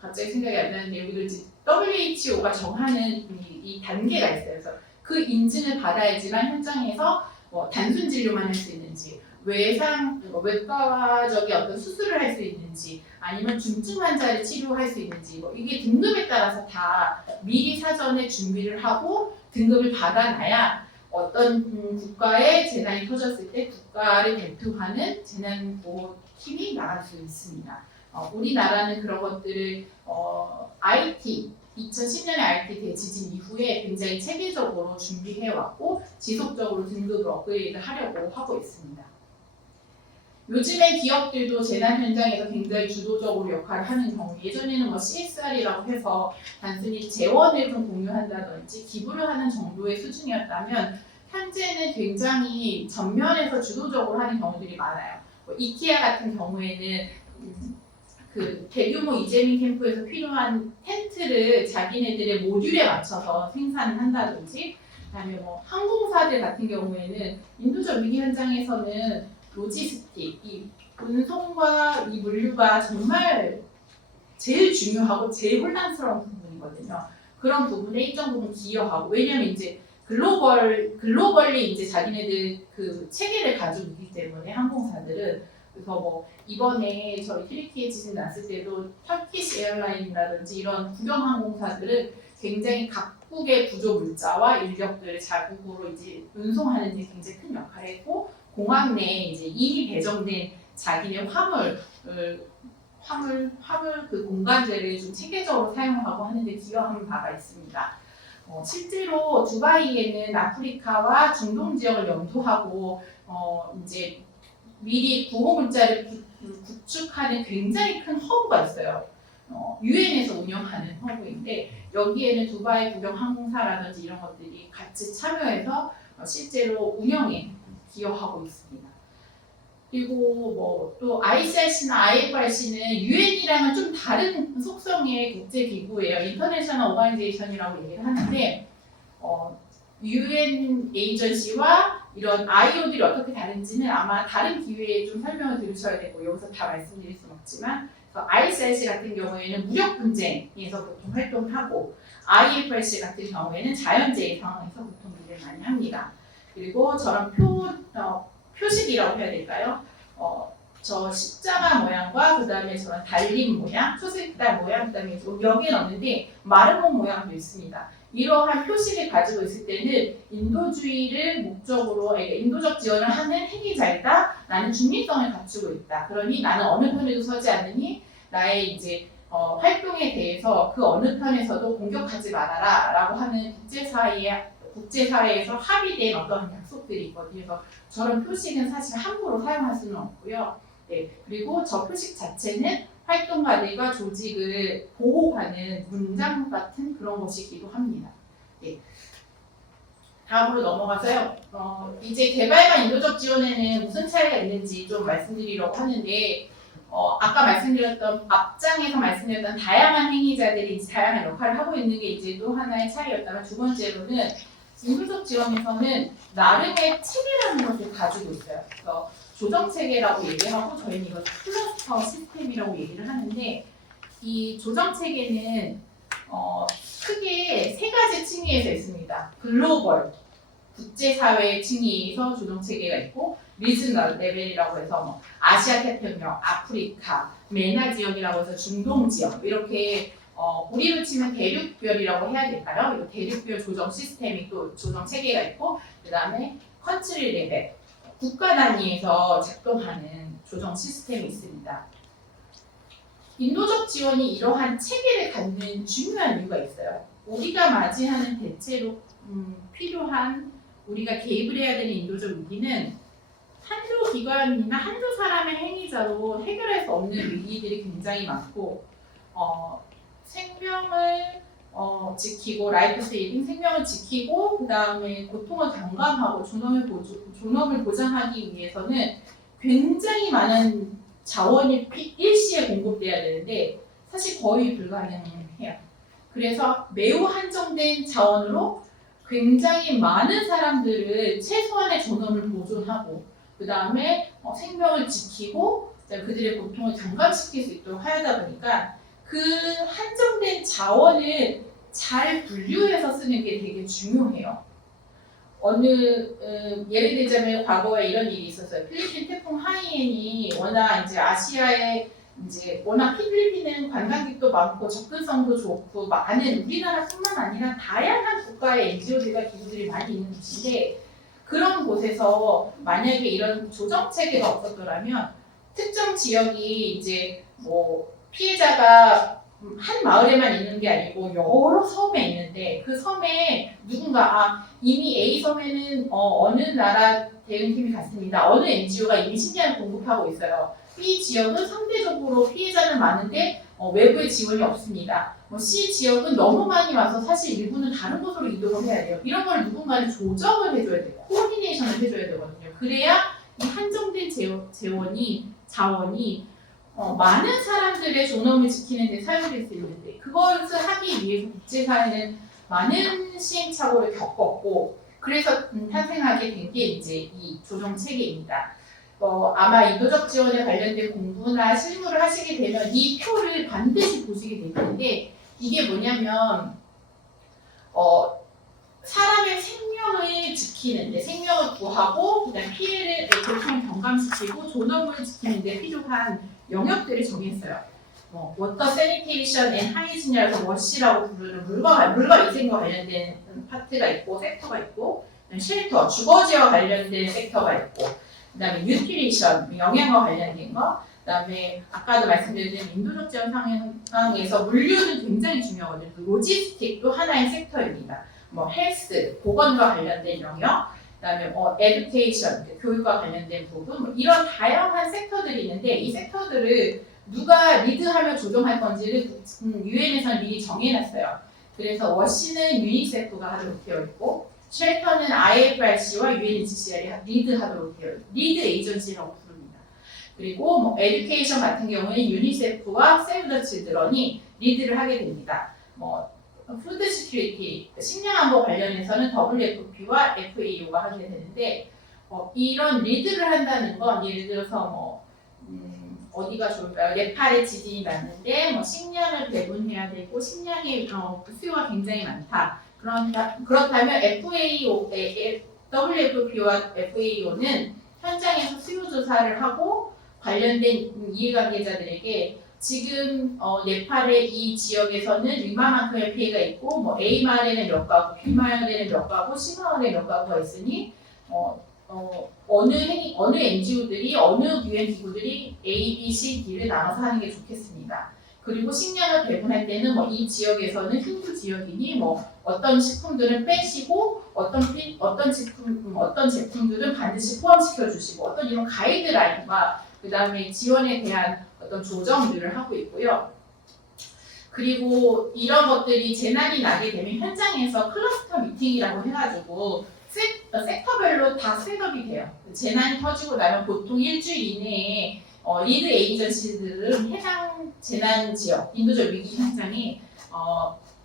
갑자기 생각이 안 나는데 여기도 이제 WHO가 정하는 이 단계가 있어요. 그래서 그 인증을 받아야지만 현장에서 단순 진료만 할 수 있는지, 외과적인 어떤 수술을 할 수 있는지, 아니면 중증 환자를 치료할 수 있는지, 이게 등급에 따라서 다 미리 사전에 준비를 하고 등급을 받아놔야 어떤 국가에 재난이 터졌을 때 국가를 대표하는 재난보호팀이 나갈 수 있습니다. 우리나라는 그런 것들을 IT 2010년에 IT 대지진 이후에 굉장히 체계적으로 준비해왔고 지속적으로 등급을 업그레이드 하려고 하고 있습니다. 요즘엔 기업들도 재난 현장에서 굉장히 주도적으로 역할을 하는 경우, 예전에는 CSR이라고 해서 단순히 재원을 좀 공유한다든지 기부를 하는 정도의 수준이었다면 현재는 굉장히 전면에서 주도적으로 하는 경우들이 많아요. 이케아 같은 경우에는 그 대규모 이재민 캠프에서 필요한 텐트를 자기네들의 모듈에 맞춰서 생산을 한다든지, 그다음에 항공사들 같은 경우에는 인도적 위기 현장에서는 로지스틱, 이 운송과 이 물류가 정말 제일 중요하고 제일 혼란스러운 부분이거든요. 그런 부분에 일정 부분 기여하고, 왜냐면 이제 글로벌리 이제 자기네들 그 체계를 가지고 있기 때문에 항공사들은. 그래서 이번에 저희 튀르키예 지진 났을 때도 터키시 에어라인이라든지 이런 국영 항공사들은 굉장히 각국의 구조 물자와 인력들을 자국으로 이제 운송하는 데 굉장히 큰 역할을 했고, 공항 내에 이제 이미 배정된 자기네 화물 그 공간들을 좀 체계적으로 사용하고 하는데 기여하는 바가 있습니다. 실제로 두바이에는 아프리카와 중동 지역을 염두하고 이제 미리 구호 문자를 구축하는 굉장히 큰 허브가 있어요. 유엔에서 운영하는 허브인데 여기에는 두바이 국영 항공사라든지 이런 것들이 같이 참여해서 실제로 운영에 기여하고 있습니다. 그리고 또 ICRC나 IFRC는 유엔이랑은 좀 다른 속성의 국제기구예요. 인터내셔널 오가니제이션이라고 얘기를 하는데 UN 에이전시와 이런 IO들이 어떻게 다른지는 아마 다른 기회에 좀 설명을 들으셔야 되고 여기서 다 말씀드릴 수는 없지만, 그래서 ISRC 같은 경우에는 무력 분쟁에서 보통 활동하고 IFRC 같은 경우에는 자연재해 상황에서 보통 일을 많이 합니다. 그리고 저런 표식이라고 해야 될까요? 저 십자가 모양과 그 다음에 저런 달림 모양, 수색달 모양, 그 다음에 여기에 넣는데 마른 몸 모양도 있습니다. 이러한 표식을 가지고 있을 때는 인도주의를 목적으로, 그러니까 인도적 지원을 하는 행위자이다. 나는 중립성을 갖추고 있다. 그러니 나는 어느 편에도 서지 않으니 나의 이제 활동에 대해서 그 어느 편에서도 공격하지 말아라라고 하는 국제사회에서 합의된 어떤 약속들이 있거든요. 그래서 저런 표식은 사실 함부로 사용할 수는 없고요. 네, 그리고 저 표식 자체는 활동가들과 조직을 보호하는 문장 같은 그런 것이기도 합니다. 네. 다음으로 넘어가서요. 이제 개발과 인도적 지원에는 무슨 차이가 있는지 좀 말씀드리려고 하는데 아까 말씀드렸던 앞장에서 말씀드렸던 다양한 행위자들이 이제 다양한 역할을 하고 있는 게 이제 또 하나의 차이였다면 두 번째로는 인도적 지원에서는 나름의 체계라는 것을 가지고 있어요. 그래서 조정 체계라고 얘기하고 저희는 이걸 클러스터 시스템이라고 얘기를 하는데 이 조정 체계는 크게 세 가지 층위에서 있습니다. 글로벌 국제사회의 층위에서 조정 체계가 있고 리즈널 레벨이라고 해서 뭐 아시아 태평양, 아프리카, 메나 지역이라고 해서 중동 지역 이렇게 우리로 치면 대륙별이라고 해야 될까요? 이 대륙별 조정 시스템이 또 조정 체계가 있고 그 다음에 컨트리 레벨 국가 단위에서 작동하는 조정 시스템이 있습니다. 인도적 지원이 이러한 체계를 갖는 중요한 이유가 있어요. 우리가 맞이하는 대체로 필요한 우리가 개입을 해야 되는 인도적 위기는 한두 기관이나 한두 사람의 행위자로 해결할 수 없는 위기들이 굉장히 많고 생명을 지키고 라이프 세이빙 생명을 지키고 그 다음에 고통을 경감하고 존엄을 보장하기 위해서는 굉장히 많은 자원이 일시에 공급돼야 되는데 사실 거의 불가능해요. 그래서 매우 한정된 자원으로 굉장히 많은 사람들을 최소한의 존엄을 보존하고 그 다음에 생명을 지키고 그들의 고통을 경감시킬 수 있도록 하다 보니까 그 한정된 자원을 잘 분류해서 쓰는 게 되게 중요해요. 예를 들자면 과거에 이런 일이 있었어요. 필리핀 태풍 하이엔이 워낙 이제 아시아에 이제 워낙 필리핀은 관광객도 많고 접근성도 좋고 많은 우리나라뿐만 아니라 다양한 국가의 NGO들과 기구들이 많이 있는 곳인데 그런 곳에서 만약에 이런 조정 체계가 없었더라면 특정 지역이 이제 뭐 피해자가 한 마을에만 있는 게 아니고 여러 섬에 있는데 그 섬에 누군가 이미 A 섬에는 어느 나라 대응팀이 갔습니다. 어느 NGO가 이미 식량을 공급하고 있어요. B 지역은 상대적으로 피해자는 많은데 외부의 지원이 없습니다. C 지역은 너무 많이 와서 사실 일부는 다른 곳으로 이동을 해야 돼요. 이런 걸 누군가는 조정을 해줘야 돼요. 코디네이션을 해줘야 되거든요. 그래야 이 한정된 자원이 많은 사람들의 존엄을 지키는 데 사용될 수 있는데 그것을 하기 위해서 국제사회는 많은 시행착오를 겪었고 그래서 탄생하게 된 게 이제 이 조정 체계입니다. 아마 인도적 지원에 관련된 공부나 실무를 하시게 되면 이 표를 반드시 보시게 될 텐데 이게 뭐냐면 사람의 생명을 지키는데 생명을 구하고 그다음 피해를 고통을 경감시키고 존엄을 지키는데 필요한 영역들을 정했어요. 워터 세니테이션 앤 하이지니라고 워시라고 부르는 물과 위생과 관련된 파트가 있고 섹터가 있고 쉘터 주거지와 관련된 섹터가 있고 그다음에 뉴트리션 영양과 관련된 거 그다음에 아까도 말씀드린 인도적 지원 상황에서 물류는 굉장히 중요하거든요. 로지스틱도 하나의 섹터입니다. 헬스 보건과 관련된 영역 그다음에 에듀케이션 교육과 관련된 부분 이런 다양한 섹터들이 있는데 이 섹터들을 누가 리드하며 조정할 건지를 유엔에서는 미리 정해놨어요. 그래서 워시는 유니세프가 하도록 되어 있고 쉘터는 IFRC와 UNHCR이 리드하도록 되어 있고 리드 에이전시라고 부릅니다. 그리고 에듀케이션 같은 경우는 유니세프와 세이브 더 칠드런이 리드를 하게 됩니다. 푸드 시큐리티, 식량 안보 관련해서는 WFP와 FAO가 하게 되는데 이런 리드를 한다는 건 예를 들어서 어디가 좋을까요? 네팔에 지진이 났는데 뭐 식량을 배분해야 되고 식량의 수요가 굉장히 많다. 그렇다면 WFP와 FAO는 현장에서 수요 조사를 하고 관련된 이해관계자들에게 지금 네팔의 이 지역에서는 이만큼의 피해가 있고 뭐 A마을에는 몇 가구, B마을에는 몇 가구, C마을에 몇 가구가 있으니 어느 NGO들이 어느 유엔 기구들이 A, B, C, D를 나눠서 하는 게 좋겠습니다. 그리고 식량을 배분할 때는 뭐 이 지역에서는 흉수 지역이니 뭐 어떤 식품들은 빼시고 어떤 제품들은 반드시 포함시켜 주시고 어떤 이런 가이드라인과 그 다음에 지원에 대한 어떤 조정들을 하고 있고요. 그리고 이런 것들이 재난이 나게 되면 현장에서 클러스터 미팅이라고 해가지고 섹터별로 다 셋업이 돼요. 재난이 터지고 나면 보통 일주일 이내에 리드 에이전시들은 해당 재난 지역, 인도적 위기 현장에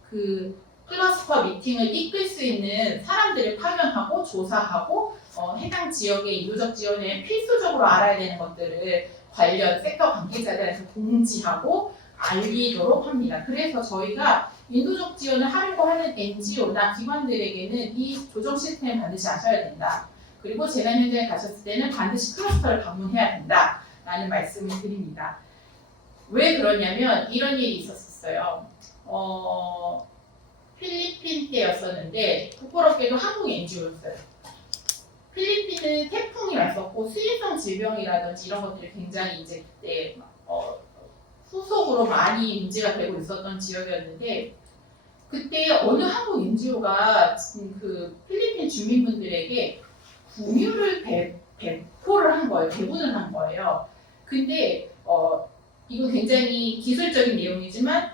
그 클러스터 미팅을 이끌 수 있는 사람들을 파견하고 조사하고 해당 지역의 인도적 지원에 필수적으로 알아야 되는 것들을 관련 섹터 관계자들한테 공지하고 알리도록 합니다. 그래서 저희가 인도적 지원을 하려고 하는 NGO나 기관들에게는 이 조정 시스템을 반드시 아셔야 된다. 그리고 재난 현장에 가셨을 때는 반드시 클러스터를 방문해야 된다. 라는 말씀을 드립니다. 왜 그러냐면 이런 일이 있었어요. 필리핀 때였었는데 부끄럽게도 한국 NGO였어요. 필리핀은 태풍이 왔었고 수인성 질병이라든지 이런 것들이 굉장히 이제 그때 후속으로 많이 문제가 되고 있었던 지역이었는데 그때 어느 한국 NGO가 그 필리핀 주민분들에게 분유를 배포를 한 거예요. 배분을 한 거예요. 근데 이거 굉장히 기술적인 내용이지만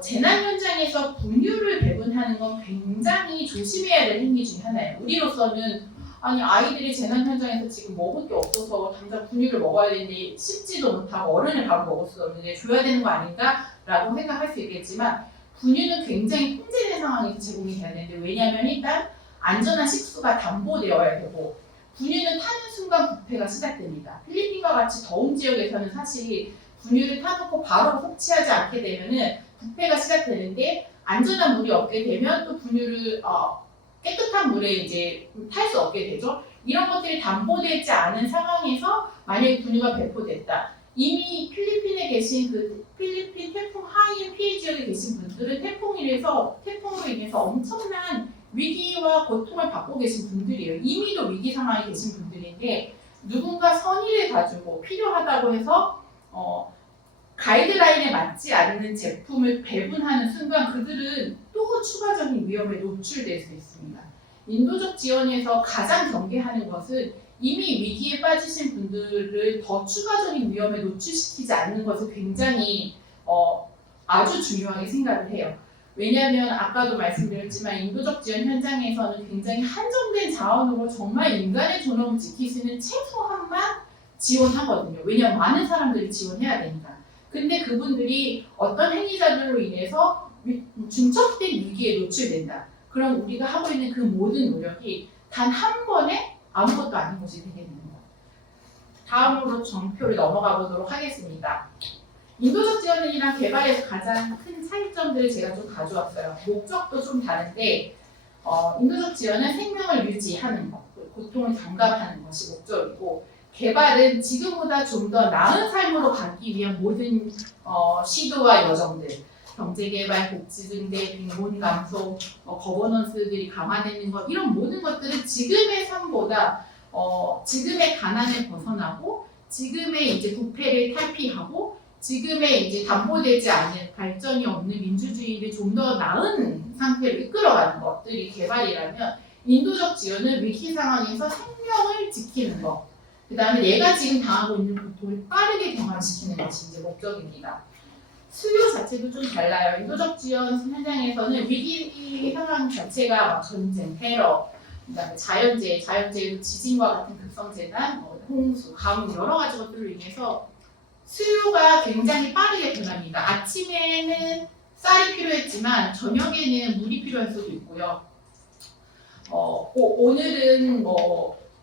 재난 현장에서 분유를 배분하는 건 굉장히 조심해야 될 행위 중에 하나예요. 우리로서는 아니 아이들이 재난 현장에서 지금 먹을 게 없어서 당장 분유를 먹어야 되는데 씹지도 못하고 어른을 바로 먹을 수 없는데 줘야 되는 거 아닌가라고 생각할 수 있겠지만 분유는 굉장히 통제된 상황에서 제공이 돼야 되는데 왜냐하면 일단 안전한 식수가 담보되어야 되고 분유는 타는 순간 부패가 시작됩니다. 필리핀과 같이 더운 지역에서는 사실 분유를 타놓고 바로 섭취하지 않게 되면은 부패가 시작되는데 안전한 물이 없게 되면 또 분유를 깨끗한 물에 이제 탈 수 없게 되죠. 이런 것들이 담보되지 않은 상황에서 만약에 분유가 배포됐다. 이미 필리핀에 계신 그 필리핀 태풍 하이엔 피해 지역에 계신 분들은 태풍으로 인해서 엄청난 위기와 고통을 받고 계신 분들이에요. 이미도 위기 상황에 계신 분들인데 누군가 선의를 가지고 필요하다고 해서 가이드라인에 맞지 않는 제품을 배분하는 순간 그들은 또 추가적인 위험에 노출될 수 있습니다. 인도적 지원에서 가장 경계하는 것은 이미 위기에 빠지신 분들을 더 추가적인 위험에 노출시키지 않는 것을 굉장히 아주 중요하게 생각을 해요. 왜냐하면 아까도 말씀드렸지만 인도적 지원 현장에서는 굉장히 한정된 자원으로 정말 인간의 존엄을 지킬 수 있는 최소한만 지원하거든요. 왜냐하면 많은 사람들이 지원해야 되니까. 근데 그분들이 어떤 행위자들로 인해서 중첩된 위기에 노출된다. 그럼 우리가 하고 있는 그 모든 노력이 단 한 번에 아무것도 아닌 것이 되겠습니다. 다음으로 정표를 넘어가 보도록 하겠습니다. 인도적 지원이랑 개발에서 가장 큰 차이점들을 제가 좀 가져왔어요. 목적도 좀 다른데 인도적 지원은 생명을 유지하는 것, 고통을 경감하는 것이 목적이고 개발은 지금보다 좀 더 나은 삶으로 가기 위한 모든 시도와 여정들 경제개발, 복지 증대, 빈곤 감소, 거버넌스들이 강화되는 것 이런 모든 것들은 지금의 삶보다 지금의 가난을 벗어나고 지금의 이제 부패를 탈피하고 지금의 이제 담보되지 않은 발전이 없는 민주주의를 좀 더 나은 상태로 이끌어가는 것들이 개발이라면 인도적 지원은 위기 상황에서 생명을 지키는 것, 그 다음에 내가 지금 당하고 있는 고통을 빠르게 경감시키는 것이 이제 목적입니다. 수요 자체도 좀 달라요. 인도적 지원 현장에서는 위기 상황 자체가 전쟁, 테러, 그다음에 자연재해도 지진과 같은 급성재난, 홍수, 가뭄 여러 가지 것들로 인해서 수요가 굉장히 빠르게 변합니다. 아침에는 쌀이 필요했지만 저녁에는 물이 필요할 수도 있고요. 오늘은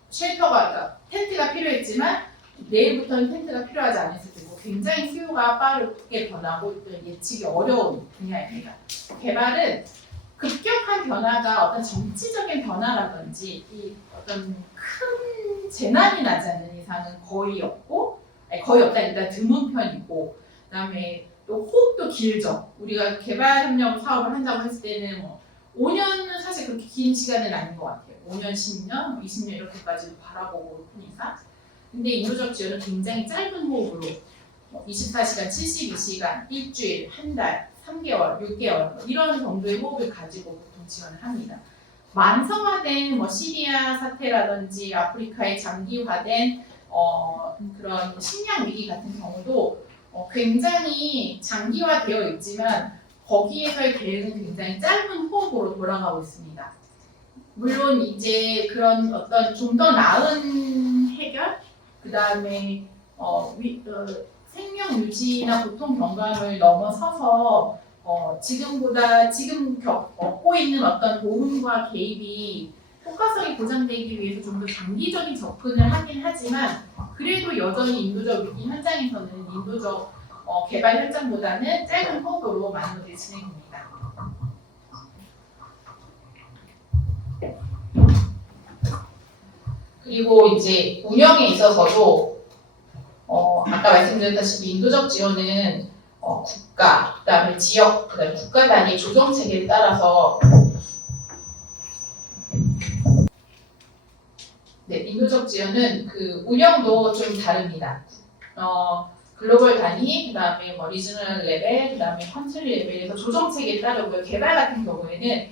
쉘터가, 그러니까 텐트가 필요했지만 내일부터는 텐트가 필요하지 않을 수도 있고 굉장히 수요가 빠르게 변하고 예측이 어려운 분야입니다. 개발은 급격한 변화가 어떤 정치적인 변화라든지 이 어떤 큰 재난이 나지 않는 이상은 거의 없고, 아니, 거의 없다 일단 드문 편이고, 그다음에 또 호흡도 길죠. 우리가 개발협력 사업을 한다고 했을 때는 뭐 5년은 사실 그렇게 긴 시간은 아닌 것 같아요. 5년, 10년, 20년 이렇게까지도 바라보고 있으니까. 근데 인도적 지원은 굉장히 짧은 호흡으로 24시간, 72시간, 일주일, 한 달, 3개월, 6개월 이런 정도의 호흡을 가지고 보통 지원을 합니다. 만성화된 뭐 시리아 사태라든지 아프리카의 장기화된 그런 식량 위기 같은 경우도 굉장히 장기화되어 있지만 거기에서의 대응은 굉장히 짧은 호흡으로 돌아가고 있습니다. 물론 이제 그런 어떤 좀 더 나은 해결, 그 다음에 생명 유지나 보통 경감을 넘어서서 지금 겪고 있는 어떤 도움과 개입이 효과성이 보장되기 위해서 좀 더 장기적인 접근을 하긴 하지만 그래도 여전히 인도적 위기 현장에서는 인도적 개발 현장보다는 짧은 호흡으로 많은 것들이 진행됩니다. 그리고 이제 운영에 있어서도 아까 말씀드렸다시피 인도적 지원은 국가, 그다음에 지역, 그다음에 국가 단위 조정 체계에 따라서 인도적 지원은 그 운영도 좀 다릅니다. 글로벌 단위, 그다음에 뭐 리저널 레벨, 그다음에 컨트리 레벨에서 조정 체계에 따르고요. 개발 같은 경우에는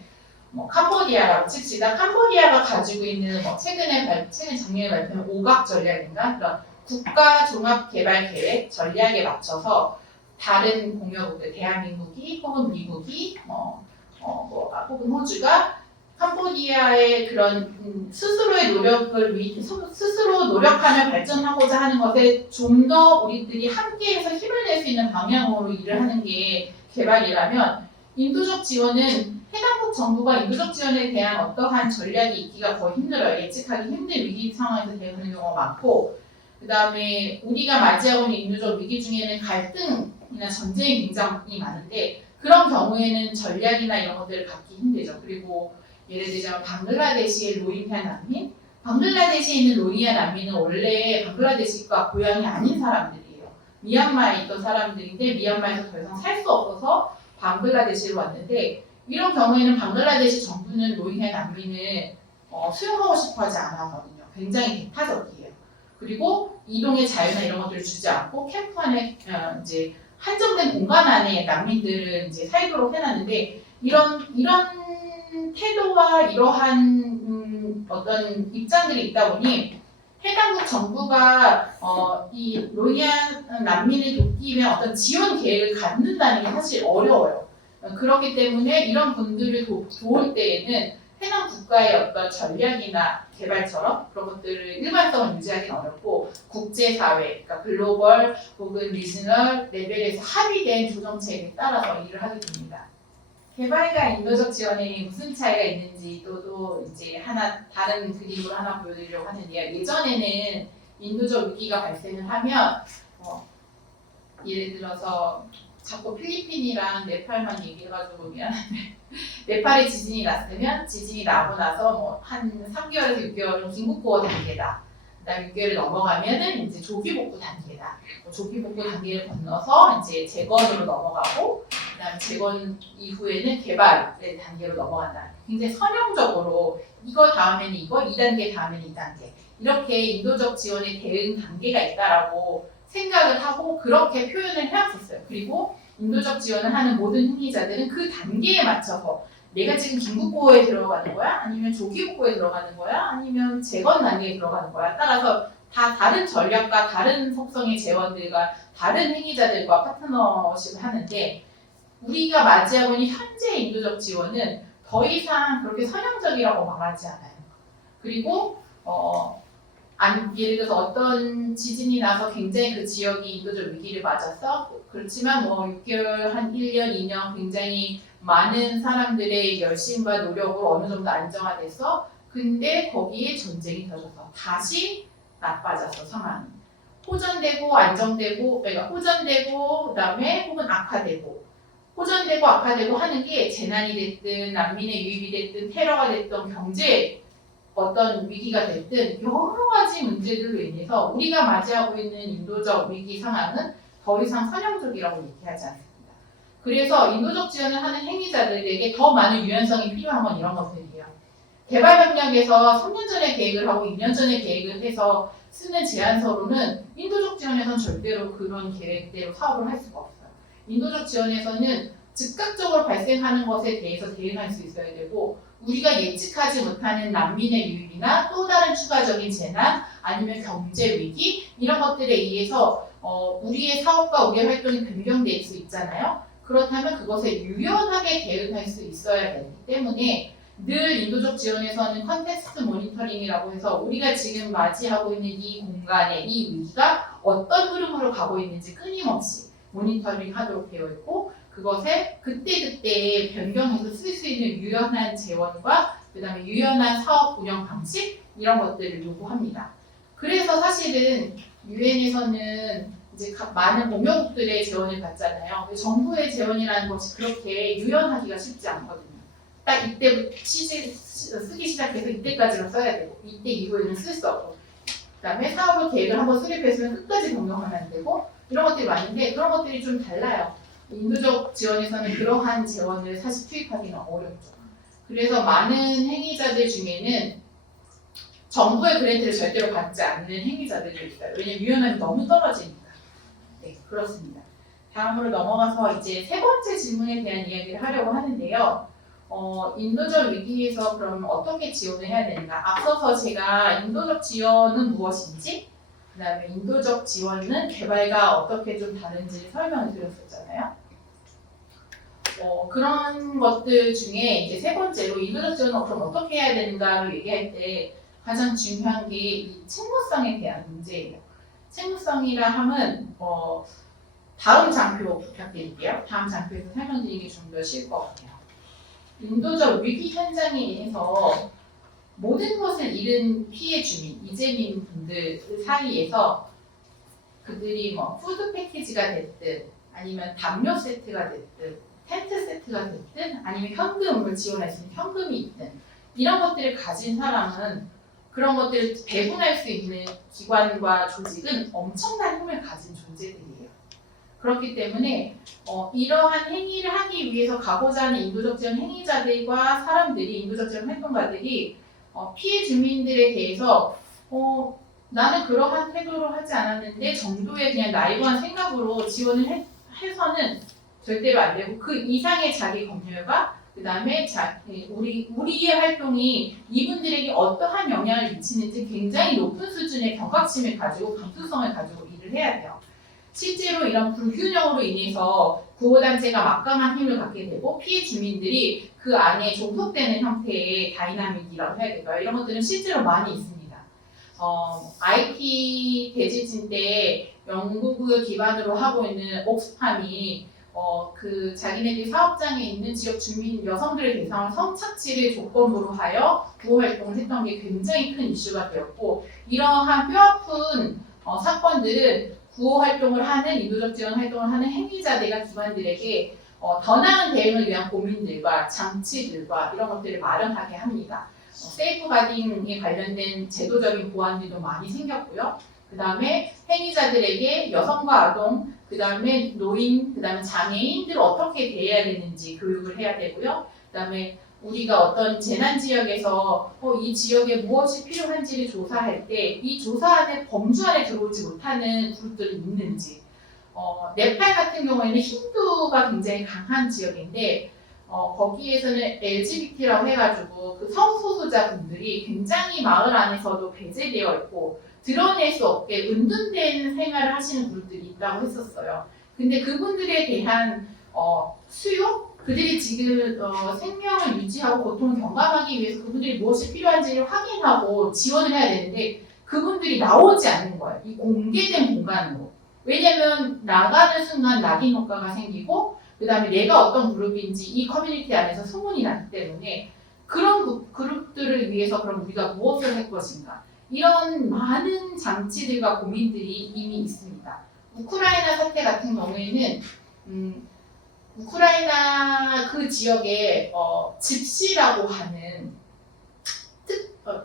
뭐 캄보디아라고 칩시다. 캄보디아가 가지고 있는 최근 작년에 발표한 오각 전략인가 그런 국가 종합 개발 계획 전략에 맞춰서 다른 공여국들 대한민국이 혹은 미국이 혹은 호주가 캄보디아의 그런 스스로의 노력을 스스로 노력하며 발전하고자 하는 것에 좀 더 우리들이 함께해서 힘을 낼 수 있는 방향으로 일을 하는 게 개발이라면 인도적 지원은 해당국 정부가 인도적 지원에 대한 어떠한 전략이 있기가 거의 힘들어요. 예측하기 힘든 위기 상황에서 대응하는 경우가 많고 그 다음에 우리가 맞이하고 있는 인도적 위기 중에는 갈등이나 전쟁이 굉장히 많은데 그런 경우에는 전략이나 이런 것들을 갖기 힘들죠. 그리고 예를 들자면 방글라데시의 로힝야 난민, 방글라데시에 있는 로힝야 난민은 원래 방글라데시가 고향이 아닌 사람들이에요. 미얀마에 있던 사람들인데 미얀마에서 더 이상 살 수 없어서 방글라데시로 왔는데 이런 경우에는 방글라데시 정부는 로힝야 난민을 수용하고 싶어하지 않아하거든요. 굉장히 배타적이에요. 그리고 이동의 자유나 이런 것들을 주지 않고 캠프 안에 이제 한정된 공간 안에 난민들을 이제 살도록 해놨는데 이런 태도와 이러한 어떤 입장들이 있다 보니 해당국 정부가 이 로힝야 난민을 돕기 위한 어떤 지원 계획을 갖는다는 게 사실 어려워요. 그렇기 때문에 이런 분들을 도울 때에는 해당 국가의 어떤 전략이나 개발처럼 그런 것들을 일관성을 유지하기는 어렵고 국제사회, 그러니까 글로벌 혹은 리지널 레벨에서 합의된 조정책에 따라서 일을 하게 됩니다. 개발과 인도적 지원에 무슨 차이가 있는지 또 이제 하나 다른 그림으로 하나 보여드리려고 하는데요. 예전에는 인도적 위기가 발생을 하면 예를 들어서 자꾸 필리핀이랑 네팔만 얘기해가지고 미안한데 네팔에 지진이 났으면 지진이 나고 나서 뭐 한 3개월에서 6개월은 긴급보호 단계다. 그다음 6개월을 넘어가면은 이제 조기복구 단계다. 조기복구 단계를 건너서 이제 재건으로 넘어가고 그다음 재건 이후에는 개발의 단계로 넘어간다. 굉장히 선형적으로 이거 다음에는 이거, 2단계 다음에는 2단계 이렇게 인도적 지원의 대응 단계가 있다라고 생각을 하고 그렇게 표현을 해왔었어요. 그리고 인도적 지원을 하는 모든 행위자들은 그 단계에 맞춰서 내가 지금 긴급보호에 들어가는 거야? 아니면 조기복구에 들어가는 거야? 아니면 재건 단계에 들어가는 거야? 따라서 다 다른 전략과 다른 속성의 재원들과 다른 행위자들과 파트너십을 하는데 우리가 맞이하고 있는 현재 인도적 지원은 더 이상 그렇게 선형적이라고 말하지 않아요. 그리고 예를 들어서 어떤 지진이 나서 굉장히 그 지역이 인도적 위기를 맞았어. 그렇지만 뭐 6개월, 한 1년, 2년 굉장히 많은 사람들의 열심과 노력으로 어느 정도 안정화돼서 근데 거기에 전쟁이 터져서 다시 나빠졌어 상황이. 호전되고 안정되고, 그러니까 호전되고 그다음에 혹은 악화되고, 호전되고 악화되고 하는 게 재난이 됐든 난민의 유입이 됐든 테러가 됐든 경제 어떤 위기가 됐든 여러 가지 문제들로 인해서 우리가 맞이하고 있는 인도적 위기 상황은 더 이상 선형적이라고 얘기하지 않습니다. 그래서 인도적 지원을 하는 행위자들에게 더 많은 유연성이 필요한 건 이런 것들이에요. 개발협력에서 3년 전에 계획을 하고 2년 전에 계획을 해서 쓰는 제안서로는 인도적 지원에서는 절대로 그런 계획대로 사업을 할 수가 없어요. 인도적 지원에서는 즉각적으로 발생하는 것에 대해서 대응할 수 있어야 되고, 우리가 예측하지 못하는 난민의 유입이나 또 다른 추가적인 재난 아니면 경제 위기 이런 것들에 의해서 우리의 사업과 우리의 활동이 변경될 수 있잖아요. 그렇다면 그것에 유연하게 대응할 수 있어야 되기 때문에 늘 인도적 지원에서는 컨텍스트 모니터링이라고 해서 우리가 지금 맞이하고 있는 이 공간에 이 위기가 어떤 흐름으로 가고 있는지 끊임없이 모니터링 하도록 되어 있고, 그것에 그때그때 변경해서 쓸 수 있는 유연한 재원과 그 다음에 유연한 사업 운영 방식 이런 것들을 요구합니다. 그래서 사실은 유엔에서는 이제 많은 공여국들의 재원을 받잖아요. 정부의 재원이라는 것이 그렇게 유연하기가 쉽지 않거든요. 딱 이때부터 쓰기 시작해서 이때까지만 써야 되고 이때 이후에는 쓸 수 없고, 그 다음에 사업을 계획을 한번 수립했으면 끝까지 변경하면 안 되고 이런 것들이 많은데 그런 것들이 좀 달라요. 인도적 지원에서는 그러한 재원을 사실 투입하기는 어렵죠. 그래서 많은 행위자들 중에는 정부의 그랜트를 절대로 받지 않는 행위자들이 있어요. 왜냐하면 유연함이 너무 떨어지니까. 네, 그렇습니다. 다음으로 넘어가서 이제 세 번째 질문에 대한 이야기를 하려고 하는데요. 인도적 위기에서 그럼 어떻게 지원을 해야 되는가? 앞서서 제가 인도적 지원은 무엇인지, 그 다음에 인도적 지원은 개발과 어떻게 좀 다른지 설명을 드렸었잖아요. 그런 것들 중에 이제 세 번째로 인도적 지원은 그럼 어떻게 해야 되는가를 얘기할 때 가장 중요한 게 이 책무성에 대한 문제예요. 책무성이라 함은 다음 장표 부탁드릴게요. 다음 장표에서 설명드리는 게 좀 더 쉬울 것 같아요. 인도적 위기 현장에서 모든 것을 잃은 피해 주민, 이재민 분들 사이에서 그들이 뭐 푸드 패키지가 됐든 아니면 담요 세트가 됐든 텐트 세트가 됐든 아니면 현금을 지원할 수 있는 현금이 있든 이런 것들을 가진 사람은 그런 것들을 배분할 수 있는 기관과 조직은 엄청난 힘을 가진 존재들이에요. 그렇기 때문에 이러한 행위를 하기 위해서 가고자 하는 인도적 지원 행위자들과 사람들이, 인도적 지원 활동가들이 피해 주민들에 대해서 나는 그러한 태도로 하지 않았는데 정도의 그냥 나이브한 생각으로 지원을 해서는 절대로 안 되고, 그 이상의 자기 검열과 그 다음에 우리의 활동이 이분들에게 어떠한 영향을 미치는지 굉장히 높은 수준의 경각심을 가지고 감수성을 가지고 일을 해야 돼요. 실제로 이런 불균형으로 인해서 구호단체가 막강한 힘을 갖게 되고 피해 주민들이 그 안에 종속되는 형태의 다이나믹이라고 해야 될까요? 이런 것들은 실제로 많이 있습니다. IT 대지진 때 영국을 기반으로 하고 있는 옥스팜이 그 자기네들 사업장에 있는 지역 주민 여성들의 대상을 성착취를 조건으로 하여 구호 활동을 했던 게 굉장히 큰 이슈가 되었고, 이러한 뼈아픈 사건들은 구호 활동을 하는, 인도적 지원 활동을 하는 행위자들과 기관들에게 더 나은 대응을 위한 고민들과 장치들과 이런 것들을 마련하게 합니다. 세이프 가딩에 관련된 제도적인 보완들도 많이 생겼고요. 그 다음에 행위자들에게 여성과 아동, 그 다음에 노인, 그 다음에 장애인들을 어떻게 대해야 되는지 교육을 해야 되고요. 그 다음에 우리가 어떤 재난 지역에서 이 지역에 무엇이 필요한지를 조사할 때 이 조사 안에 범주 안에 들어오지 못하는 그룹들이 있는지, 네팔 같은 경우에는 힌두가 굉장히 강한 지역인데 거기에서는 LGBT라고 해가지고 그 성소수자 분들이 굉장히 마을 안에서도 배제되어 있고 드러낼 수 없게 은둔된 생활을 하시는 그룹들이 있다고 했었어요. 근데 그분들에 대한 수요? 그들이 지금 생명을 유지하고 고통을 경감하기 위해서 그분들이 무엇이 필요한지를 확인하고 지원을 해야 되는데 그분들이 나오지 않는 거예요. 이 공개된 공간으로. 왜냐면 나가는 순간 낙인 효과가 생기고 그 다음에 내가 어떤 그룹인지 이 커뮤니티 안에서 소문이 나기 때문에 그런 그룹들을 위해서 그럼 우리가 무엇을 할 것인가. 이런 많은 장치들과 고민들이 이미 있습니다. 우크라이나 사태 같은 경우에는 우크라이나 그 지역에 집시라고 하는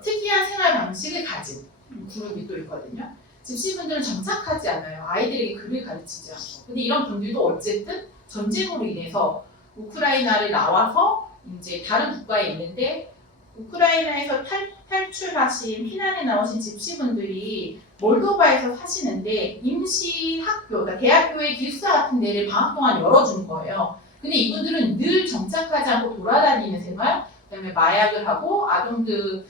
특이한 생활 방식을 가진 그룹이 또 있거든요. 집시분들은 정착하지 않아요. 아이들에게 글을 가르치지 않고. 근데 이런 분들도 어쨌든 전쟁으로 인해서 우크라이나를 나와서 이제 다른 국가에 있는데 우크라이나에서 탈출하신 피난에 나오신 집시분들이 몰도바에서 사시는데 임시 학교, 그러니까 대학교의 기숙사 같은 데를 방학 동안 열어준 거예요. 근데 이분들은 늘 정착하지 않고 돌아다니는 생활, 그다음에 마약을 하고 아동들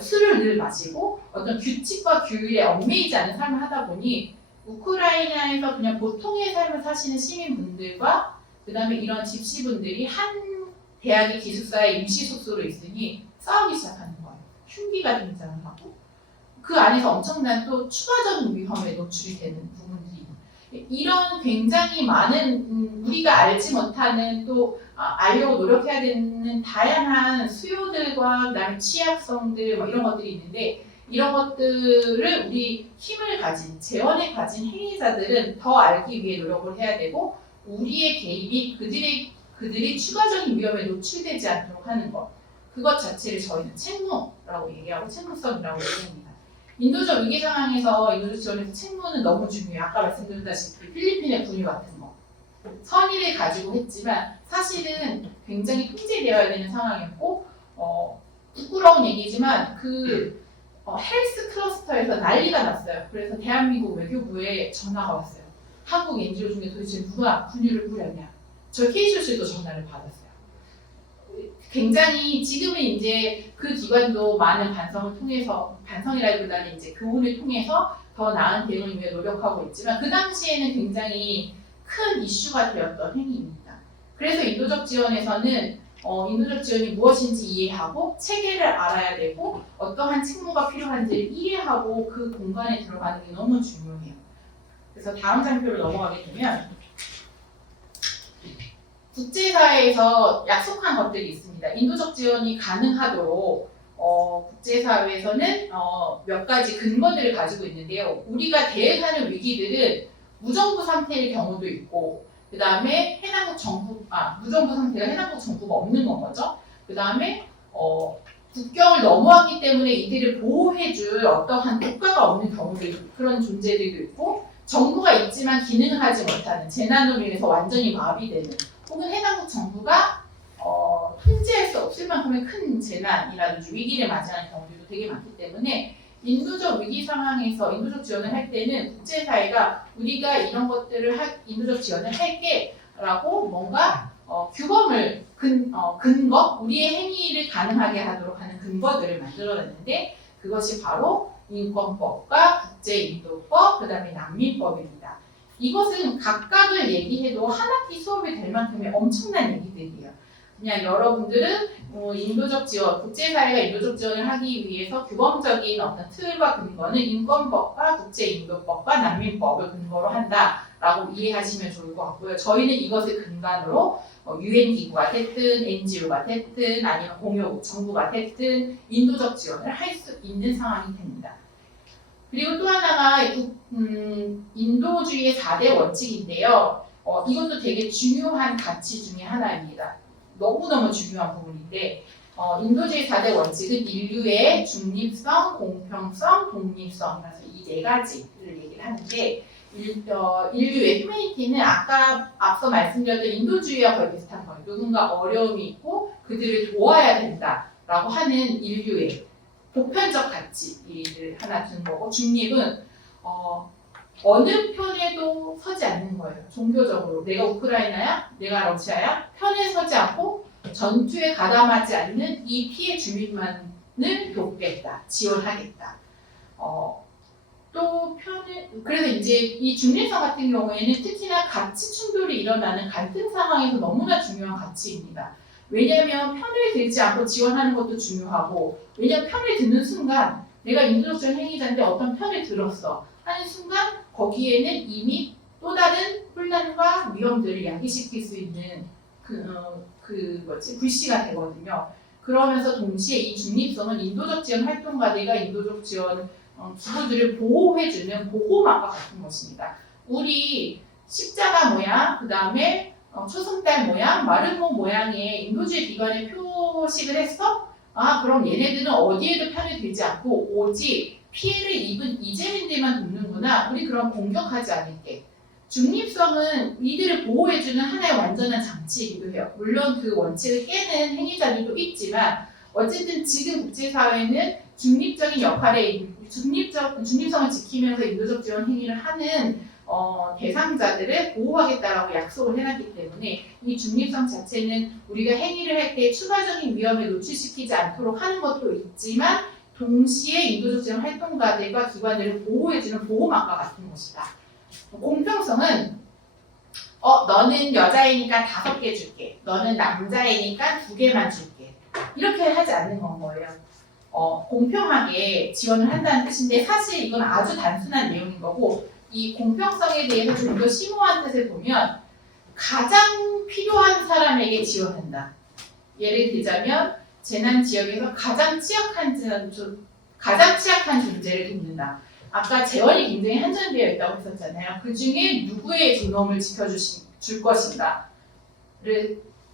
술을 늘 마시고 어떤 규칙과 규율에 얽매이지 않은 삶을 하다 보니 우크라이나에서 그냥 보통의 삶을 사시는 시민분들과 그다음에 이런 집시분들이 한 대학의 기숙사에 임시 숙소로 있으니 싸우기 시작하는 거예요. 흉기가 등장을 하고 그 안에서 엄청난 또 추가적인 위험에 노출이 되는 부분들이 이런 굉장히 많은 우리가 알지 못하는 또 알려고 노력해야 되는 다양한 수요들과 그다음에 취약성들 뭐 이런 것들이 있는데 이런 것들을 우리 힘을 가진 재원을 가진 행위자들은 더 알기 위해 노력을 해야 되고 우리의 개입이 그들이 추가적인 위험에 노출되지 않도록 하는 것 그것 자체를 저희는 책무라고 얘기하고 책무성이라고 얘기합니다. 인도적 위기 상황에서 인도적 지원에서 책무는 너무 중요해요. 아까 말씀드렸다시피 필리핀의 분유 같은 거 선의를 가지고 했지만 사실은 굉장히 통제되어야 되는 상황이었고 부끄러운 얘기지만 그 헬스 클러스터에서 난리가 났어요. 그래서 대한민국 외교부에 전화가 왔어요. 한국 NGO 중에 도대체 누가 분유를 뿌렸냐. 저 KCC도 전화를 받았어요. 굉장히 지금은 이제 그 기관도 많은 반성을 통해서 반성이라기보다는 이제 교훈을 통해서 더 나은 대응을 위해 노력하고 있지만 그 당시에는 굉장히 큰 이슈가 되었던 행위입니다. 그래서 인도적 지원에서는 인도적 지원이 무엇인지 이해하고 체계를 알아야 되고 어떠한 책무가 필요한지를 이해하고 그 공간에 들어가는 게 너무 중요해요. 그래서 다음 장표로 넘어가게 되면 국제사회에서 약속한 것들이 있습니다. 인도적 지원이 가능하도록 국제사회에서는 몇 가지 근거들을 가지고 있는데요. 우리가 대응하는 위기들은 무정부 상태일 경우도 있고 그 다음에 무정부 상태가 해당국 정부가 없는 건 거죠. 그 다음에 국경을 넘어왔기 때문에 이들을 보호해줄 어떠한 국가가 없는 경우들 그런 존재들도 있고 정부가 있지만 기능을 하지 못하는 재난으로 인해서 완전히 마비되는 혹은 해당국 정부가 통제할 수 없을 만큼의 큰 재난이라든지 위기를 맞이하는 경우들도 되게 많기 때문에 인도적 위기 상황에서 인도적 지원을 할 때는 국제사회가 우리가 이런 것들을 인도적 지원을 할게 라고 뭔가 규범을 근거 우리의 행위를 가능하게 하도록 하는 근거들을 만들어냈는데 그것이 바로 인권법과 국제인도법 그 다음에 난민법입니다. 이것은 각각을 얘기해도 한 학기 수업이 될 만큼의 엄청난 얘기들이에요. 그냥 여러분들은 인도적 지원, 국제사회가 인도적 지원을 하기 위해서 규범적인 어떤 틀과 근거는 인권법과 국제인도법과 난민법을 근거로 한다라고 이해하시면 좋을 것 같고요. 저희는 이것을 근간으로 UN 기구가 됐든 NGO가 됐든 아니면 공여국 정부가 됐든 인도적 지원을 할 수 있는 상황이 됩니다. 그리고 또 하나가 인도주의의 4대 원칙인데요. 이것도 되게 중요한 가치 중에 하나입니다. 너무너무 중요한 부분인데 인도주의 4대 원칙은 인류의 중립성, 공평성, 독립성이라서 이 네 가지를 얘기를 하는데 인류의 휴머니티는 아까 앞서 말씀드렸던 인도주의와 거의 비슷한 거예요. 누군가 어려움이 있고 그들을 도와야 된다라고 하는 인류의 보편적 가치를 하나 둔 거고 중립은 어느 편에도 서지 않는 거예요. 종교적으로 내가 우크라이나야, 내가 러시아야 편에 서지 않고 전투에 가담하지 않는 이 피해 주민만을 돕겠다, 지원하겠다. 또 그래서 이제 이 중립성 같은 경우에는 특히나 가치 충돌이 일어나는 갈등 상황에서 너무나 중요한 가치입니다. 왜냐하면 편을 들지 않고 지원하는 것도 중요하고 왜냐하면 편을 드는 순간 내가 인도적 지원 행위자인데 어떤 편을 들었어 하는 순간 거기에는 이미 또 다른 혼란과 위험들을 야기시킬 수 있는 불씨가 되거든요. 그러면서 동시에 이 중립성은 인도적 지원 활동가들과 인도적 지원 기구들을 보호해주는 보호막과 같은 것입니다. 우리 십자가 모양, 그 다음에 초승달 모양, 마름모 모양의 인도주의 기관에 표식을 했어? 아, 그럼 얘네들은 어디에도 편이 되지 않고 오직 피해를 입은 이재민들만 돕는구나. 우리 그럼 공격하지 않을게. 중립성은 이들을 보호해주는 하나의 완전한 장치이기도 해요. 물론 그 원칙을 깨는 행위자들도 있지만 어쨌든 지금 국제사회는 중립적인 역할에 중립성을 지키면서 인도적 지원 행위를 하는 대상자들을 보호하겠다라고 약속을 해놨기 때문에 이 중립성 자체는 우리가 행위를 할 때 추가적인 위험에 노출시키지 않도록 하는 것도 있지만 동시에 인도적 지원 활동가들과 기관들을 보호해주는 보호막과 같은 것이다. 공평성은 너는 여자이니까 5개 줄게. 너는 남자이니까 2개만 줄게. 이렇게 하지 않는 건 거예요. 공평하게 지원을 한다는 뜻인데 사실 이건 아주 단순한 내용인 거고 이 공평성에 대해서 좀 더 심오한 뜻을 보면 가장 필요한 사람에게 지원한다. 예를 들자면 재난 지역에서 가장 취약한 존재를 돕는다. 아까 재원이 굉장히 한정되어 있다고 했었잖아요. 그 중에 누구의 존엄을 지켜줄 것인가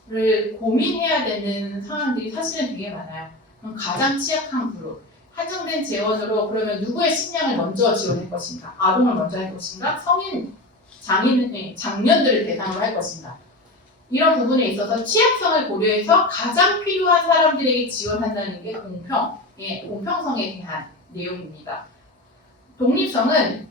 를 고민해야 되는 상황들이 사실은 되게 많아요. 그럼 가장 취약한 그룹, 한정된 재원으로 그러면 누구의 식량을 먼저 지원할 것인가? 아동을 먼저 할 것인가? 성인, 장년들을 대상으로 할 것인가? 이런 부분에 있어서 취약성을 고려해서 가장 필요한 사람들에게 지원한다는 게 공평성에 대한 내용입니다. 독립성은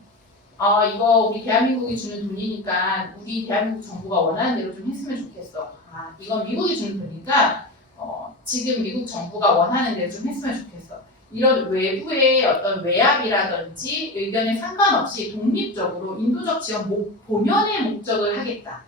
이거 우리 대한민국이 주는 돈이니까 우리 대한민국 정부가 원하는 대로 좀 했으면 좋겠어. 이건 미국이 주는 돈이니까 지금 미국 정부가 원하는 대로 좀 했으면 좋겠어. 이런 외부의 어떤 외압이라든지 의견에 상관없이 독립적으로 인도적 지원 본연의 목적을 하겠다.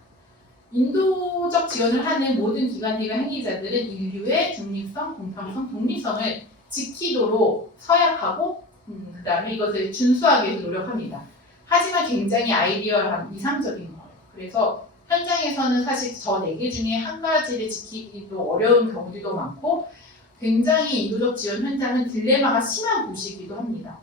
인도적 지원을 하는 모든 기관들과 행위자들은 인류의 중립성, 공평성, 독립성을 지키도록 서약하고 그 다음에 이것을 준수하기 위해서 노력합니다. 하지만 굉장히 아이디어한 이상적인 거예요. 그래서 현장에서는 사실 저 4개 중에 한 가지를 지키기도 어려운 경우들도 많고 굉장히 인도적 지원 현장은 딜레마가 심한 곳이기도 합니다.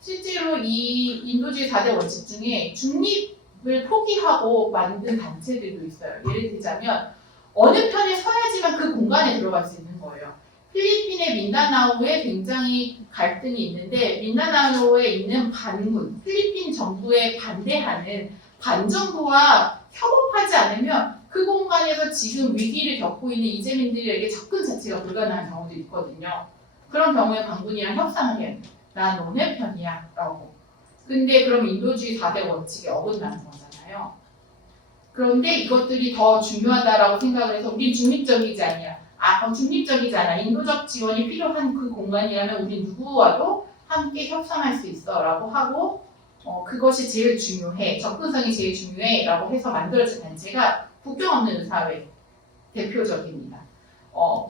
실제로 이 인도주의 4대 원칙 중에 중립을 포기하고 만든 단체들도 있어요. 예를 들자면 어느 편에 서야지만 그 공간에 들어갈 수 있는 거예요. 필리핀의 민다나오에 굉장히 갈등이 있는데 민다나오에 있는 반군, 필리핀 정부에 반대하는 반정부와 협업하지 않으면 그 공간에서 지금 위기를 겪고 있는 이재민들에게 접근 자체가 불가능한 경우도 있거든요. 그런 경우에 반군이랑 협상을 해요. 나 너네 편이야 라고. 근데 그럼 인도주의 4대 원칙에 어긋나는 거잖아요. 그런데 이것들이 더 중요하다라고 생각을 해서 우린 중립적이지 않아. 인도적 지원이 필요한 그 공간이라면 우리 누구와도 함께 협상할 수 있어 라고 하고 그것이 제일 중요해. 접근성이 제일 중요해 라고 해서 만들어진 단체가 국경 없는 의사회 대표적입니다.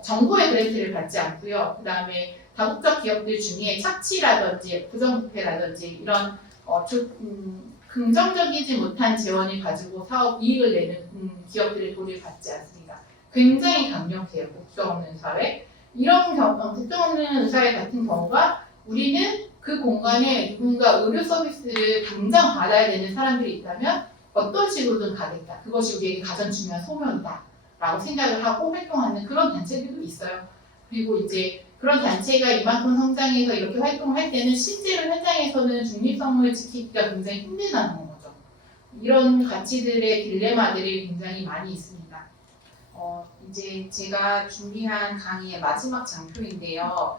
정부의 그랜트를 받지 않고요. 그 다음에 다국적 기업들 중에 착취라든지 부정부패라든지 이런 긍정적이지 못한 재원을 가지고 사업 이익을 내는 기업들의 돈을 받지 않습니다. 굉장히 강력해요. 국경 없는 사회. 이런 국경 없는 사회 같은 경우가 우리는 그 공간에 누군가 의료 서비스를 당장 받아야 되는 사람들이 있다면 어떤 식으로든 가겠다. 그것이 우리에게 가장 중요한 소명이다. 라고 생각을 하고 활동하는 그런 단체들도 있어요. 그리고 이제 그런 단체가 이만큼 성장해서 이렇게 활동을 할 때는 실제로 현장에서는 중립성을 지키기가 굉장히 힘들다는 거죠. 이런 가치들의 딜레마들이 굉장히 많이 있습니다. 이제 제가 준비한 강의의 마지막 장표인데요.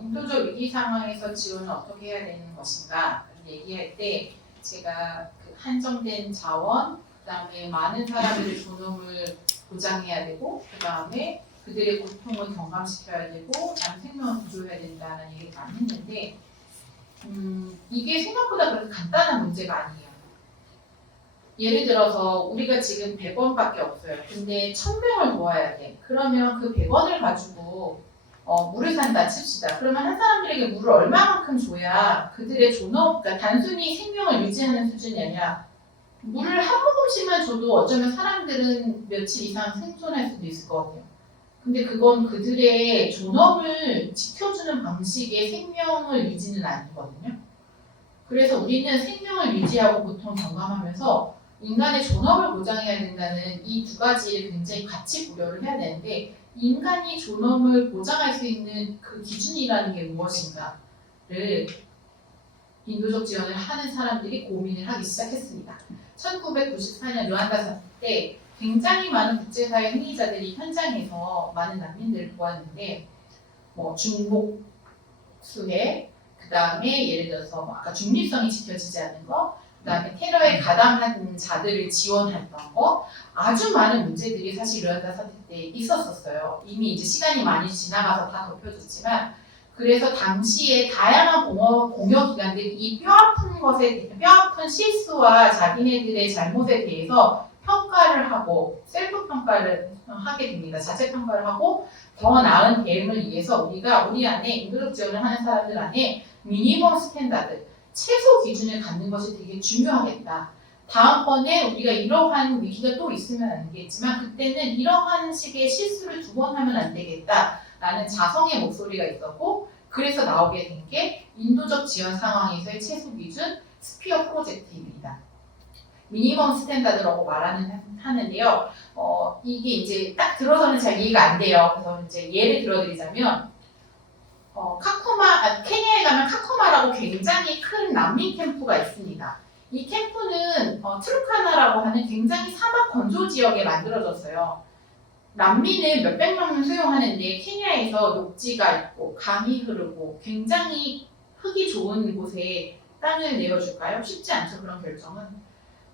인도적 위기 상황에서 지원을 어떻게 해야 되는 것인가 얘기할 때 제가 그 한정된 자원, 그 다음에 많은 사람들의 존엄을 보장해야 되고, 그 다음에 그들의 고통을 경감시켜야 되고, 남 생명을 구조해야 된다는 얘기를 많이 했는데, 이게 생각보다 그렇게 간단한 문제가 아니에요. 예를 들어서 우리가 지금 100원밖에 없어요. 근데 1000명을 도와야 돼. 그러면 그 100원을 가지고 물을 산다 칩시다. 그러면 한 사람들에게 물을 얼마만큼 줘야 그들의 존엄, 그러니까 단순히 생명을 유지하는 수준이 아니라 물을 한 모금씩만 줘도 어쩌면 사람들은 며칠 이상 생존할 수도 있을 것 같아요. 근데 그건 그들의 존엄을 지켜주는 방식의 생명을 유지는 아니거든요. 그래서 우리는 생명을 유지하고 고통을 경감하면서 인간의 존엄을 보장해야 된다는 이 두 가지를 굉장히 같이 고려를 해야 되는데, 인간이 존엄을 보장할 수 있는 그 기준이라는 게 무엇인가를 인도적 지원을 하는 사람들이 고민을 하기 시작했습니다. 1994년 르완다 사태 때 굉장히 많은 국제사회 행위자들이 현장에서 많은 난민들을 도왔는데, 중복 수혜, 그 다음에 예를 들어서 아까 중립성이 지켜지지 않는 거, 그 다음에 테러에 가담한 자들을 지원했던 거, 아주 많은 문제들이 사실 르완다 사태 때 있었었어요. 이미 이제 시간이 많이 지나가서 다 덮여졌지만, 그래서 당시에 다양한 공여기관들이 이 뼈아픈 실수와 자기네들의 잘못에 대해서 평가를 하고, 셀프 평가를 하게 됩니다. 자체 평가를 하고, 더 나은 대응을 위해서 우리 안에 인도적 지원을 하는 사람들 안에 미니멈 스탠다드, 최소 기준을 갖는 것이 되게 중요하겠다. 다음번에 우리가 이러한 위기가 또 있으면 안 되겠지만 그때는 이러한 식의 실수를 2번 하면 안 되겠다라는 자성의 목소리가 있었고, 그래서 나오게 된 게 인도적 지원 상황에서의 최소 기준 스피어 프로젝트입니다. 미니멈 스탠다드라고 하는데요. 이게 이제 딱 들어서는 잘 이해가 안 돼요. 그래서 이제 예를 들어드리자면, 케냐에 가면 카쿠마라고 굉장히 큰 난민 캠프가 있습니다. 이 캠프는 트루카나라고 하는 굉장히 사막 건조 지역에 만들어졌어요. 난민을 몇백 명을 수용하는데 케냐에서 녹지가 있고 강이 흐르고 굉장히 흙이 좋은 곳에 땅을 내어줄까요? 쉽지 않죠, 그런 결정은.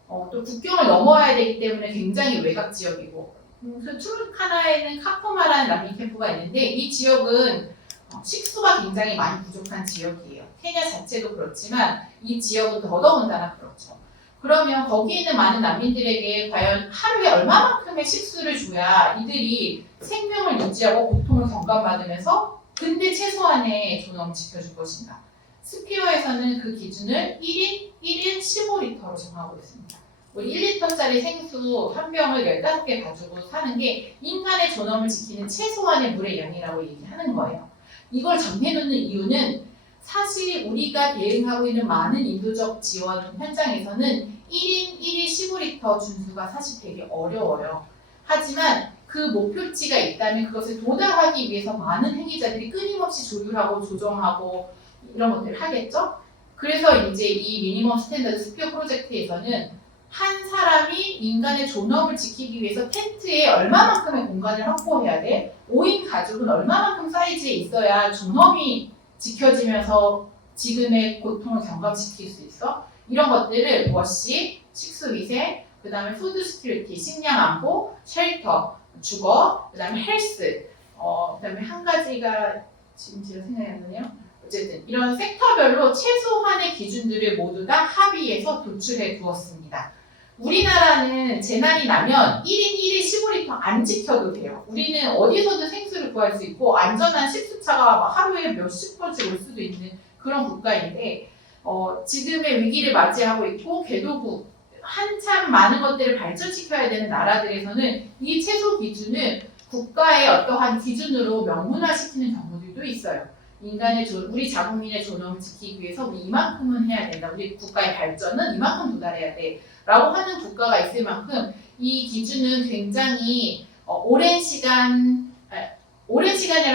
또 국경을 넘어야 되기 때문에 굉장히 외곽 지역이고, 그 투르카나에는 카쿠마라는 난민 캠프가 있는데 이 지역은 식수가 굉장히 많이 부족한 지역이에요. 케냐 자체도 그렇지만 이 지역은 더더군다나 그렇죠. 그러면 거기 있는 많은 난민들에게 과연 하루에 얼마만큼의 식수를 줘야 이들이 생명을 유지하고 고통을 경감받으면서 근데 최소한의 존엄을 지켜줄 것인가. 스피어에서는 그 기준을 1인 15리터로 정하고 있습니다. 우리 1리터짜리 생수 한 병을 15개 가지고 사는 게 인간의 존엄을 지키는 최소한의 물의 양이라고 얘기하는 거예요. 이걸 정해놓는 이유는 사실 우리가 대응하고 있는 많은 인도적 지원 현장에서는 1인 15리터 준수가 사실 되게 어려워요. 하지만 그 목표치가 있다면 그것을 도달하기 위해서 많은 행위자들이 끊임없이 조율하고 조정하고 이런 것들을 하겠죠? 그래서 이제 이 미니멈 스탠더드 스피어 프로젝트에서는 한 사람이 인간의 존엄을 지키기 위해서 텐트에 얼마만큼의 공간을 확보해야 돼? 5인 가족은 얼마만큼 사이즈에 있어야 존엄이 지켜지면서 지금의 고통을 경감시킬 수 있어? 이런 것들을 워시, 식수위생, 그 다음에 푸드 스큐리티, 식량 안보, 쉘터, 주거, 그 다음에 헬스, 그 다음에 한 가지가 지금 제가 생각이 안 나네요. 어쨌든 이런 섹터별로 최소한의 기준들을 모두 다 합의해서 도출해 두었습니다. 우리나라는 재난이 나면 1인 1인 15리터 안 지켜도 돼요. 우리는 어디서든 생수를 구할 수 있고 안전한 식수차가 막 하루에 몇십 번씩 올 수도 있는 그런 국가인데 지금의 위기를 맞이하고 있고 개도국 한참 많은 것들을 발전시켜야 되는 나라들에서는 이 최소 기준을 국가의 어떠한 기준으로 명문화시키는 경우들도 있어요. 우리 자국민의 존엄을 지키기 위해서 우리 이만큼은 해야 된다. 우리 국가의 발전은 이만큼 도달해야 돼. 라고 하는 국가가 있을 만큼 이 기준은 굉장히 오랜 시간이라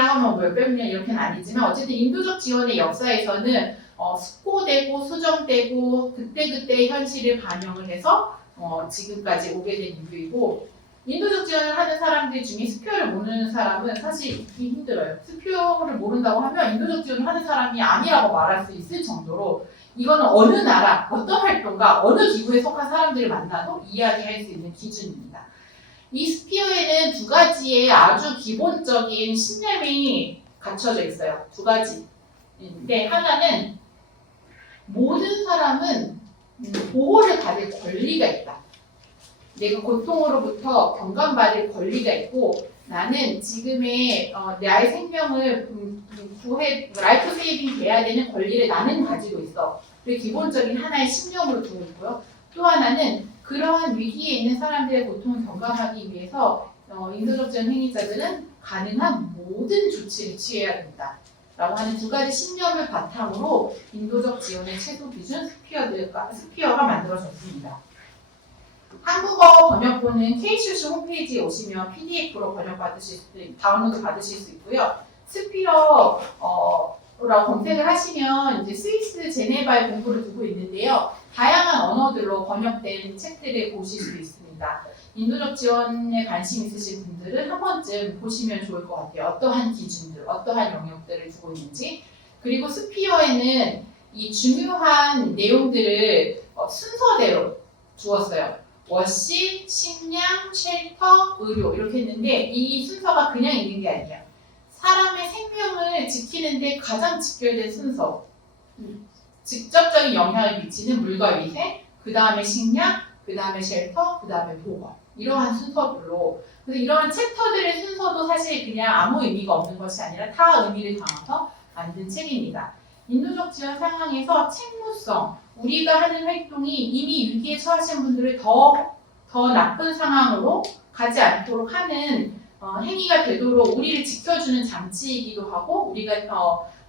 하면 몇백 년 이렇게는 아니지만 어쨌든 인도적 지원의 역사에서는 숙고되고 수정되고 그때그때 현실을 반영을 해서 지금까지 오게 된 이유이고, 인도적 지원을 하는 사람들 중에 스피어를 모르는 사람은 사실 있기 힘들어요. 스피어를 모른다고 하면 인도적 지원을 하는 사람이 아니라고 말할 수 있을 정도로 이거는 어느 나라, 어떤 활동가, 어느 기구에 속한 사람들을 만나도 이야기할 수 있는 기준입니다. 이 스피어에는 2가지의 아주 기본적인 신념이 갖춰져 있어요. 2가지인데 하나는 모든 사람은 보호를 받을 권리가 있다. 내가 고통으로부터 경감받을 권리가 있고 나는 지금의 나의 생명을 라이프 세이빙 돼야 되는 권리를 나는 가지고 있어. 그리고 기본적인 하나의 신념으로 두고 있고요. 또 하나는 그러한 위기에 있는 사람들의 고통을 경감하기 위해서 인도적 지원 행위자들은 가능한 모든 조치를 취해야 된다. 라고 하는 두 가지 신념을 바탕으로 인도적 지원의 최소 기준 스피어가 만들어졌습니다. 한국어 번역본은 KCC 홈페이지에 오시면 PDF로 다운로드 받으실 수 있고요. 스피어라고 검색을 하시면 이제 스위스 제네바에 본부를 두고 있는데요. 다양한 언어들로 번역된 책들을 보실 수 있습니다. 인도적 지원에 관심 있으신 분들은 한 번쯤 보시면 좋을 것 같아요. 어떠한 기준들, 어떠한 영역들을 두고 있는지. 그리고 스피어에는 이 중요한 내용들을 순서대로 두었어요. 워시, 식량, 쉘터, 의료 이렇게 했는데 이 순서가 그냥 있는 게 아니에요. 사람의 생명을 지키는데 가장 직결된 순서, 직접적인 영향을 미치는 물과 위생, 그 다음에 식량, 그 다음에 쉘터, 그 다음에 보건 이러한 순서별로. 그래서 이러한 챕터들의 순서도 사실 그냥 아무 의미가 없는 것이 아니라 다 의미를 담아서 만든 책입니다. 인도적 지원 상황에서 책무성, 우리가 하는 활동이 이미 위기에 처하신 분들을 더 나쁜 상황으로 가지 않도록 하는 행위가 되도록 우리를 지켜주는 장치이기도 하고 우리가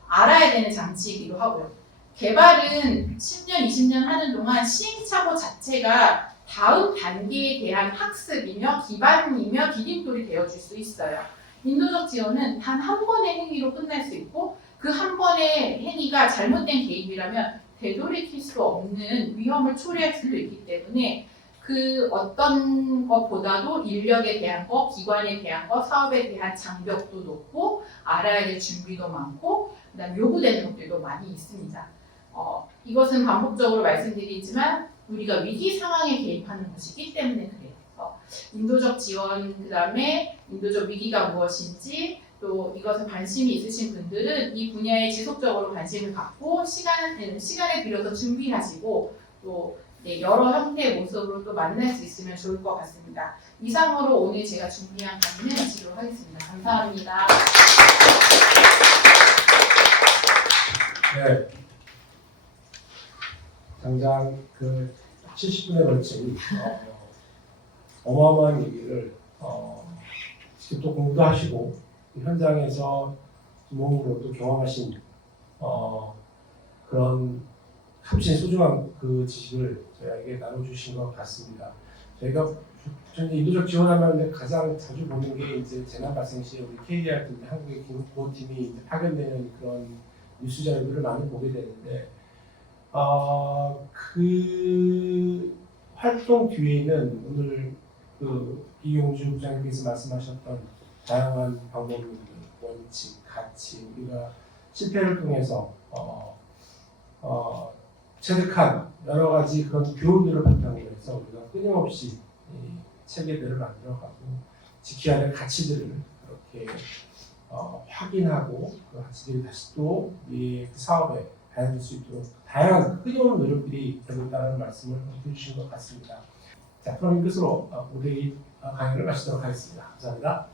알아야 되는 장치이기도 하고요. 개발은 10년, 20년 하는 동안 시행착오 자체가 다음 단계에 대한 학습이며 기반이며 디딤돌이 되어줄 수 있어요. 인도적 지원은 단 한 번의 행위로 끝날 수 있고 그 한 번의 행위가 잘못된 개입이라면 되돌이킬 수 없는 위험을 초래할 수도 있기 때문에 그 어떤 것보다도 인력에 대한 것, 기관에 대한 것, 사업에 대한 장벽도 높고 알아야 될 준비도 많고 그다음에 요구되는 것들도 많이 있습니다. 이것은 반복적으로 말씀드리지만 우리가 위기 상황에 개입하는 것이기 때문에 그래요. 인도적 지원, 그다음에 인도적 위기가 무엇인지 또 이것에 관심이 있으신 분들은 이 분야에 지속적으로 관심을 갖고 시간을 들여서 준비하시고 또 여러 형태의 모습으로 또 만날 수 있으면 좋을 것 같습니다. 이상으로 오늘 제가 준비한 강의는 마치도록 하겠습니다. 감사합니다. 네. 당장 그 70분에 걸친 어마어마한 얘기를 직접 또 공부도 하시고 현장에서 몸으로 또 경험하신 그런 값진 소중한 그 지식을 저희에게 나눠주신 것 같습니다. 저희가 인도적 지원하면 가장 자주 보는 게 이제 재난 발생 시에 우리 KDR 팀, 한국의 구호팀이 파견되는 그런 뉴스 자료들을 많이 보게 되는데 그 활동 뒤에는 오늘 그 이용주 부장님께서 말씀하셨던 다양한 방법들, 원칙, 가치, 우리가 실패를 통해서 체득한 여러 가지 그런 교훈들을 바탕으로 해서 우리가 끊임없이 이 체계들을 만들어가고 지켜야 될 가치들을 그렇게 확인하고 그 가치들이 다시 또 우리의 사업에 반영될 수 있도록 다양한 끊임없는 노력들이 되고 있다는 말씀을 해주신 것 같습니다. 자, 그럼 이 끝으로 오늘 강의를 마치도록 하겠습니다. 감사합니다.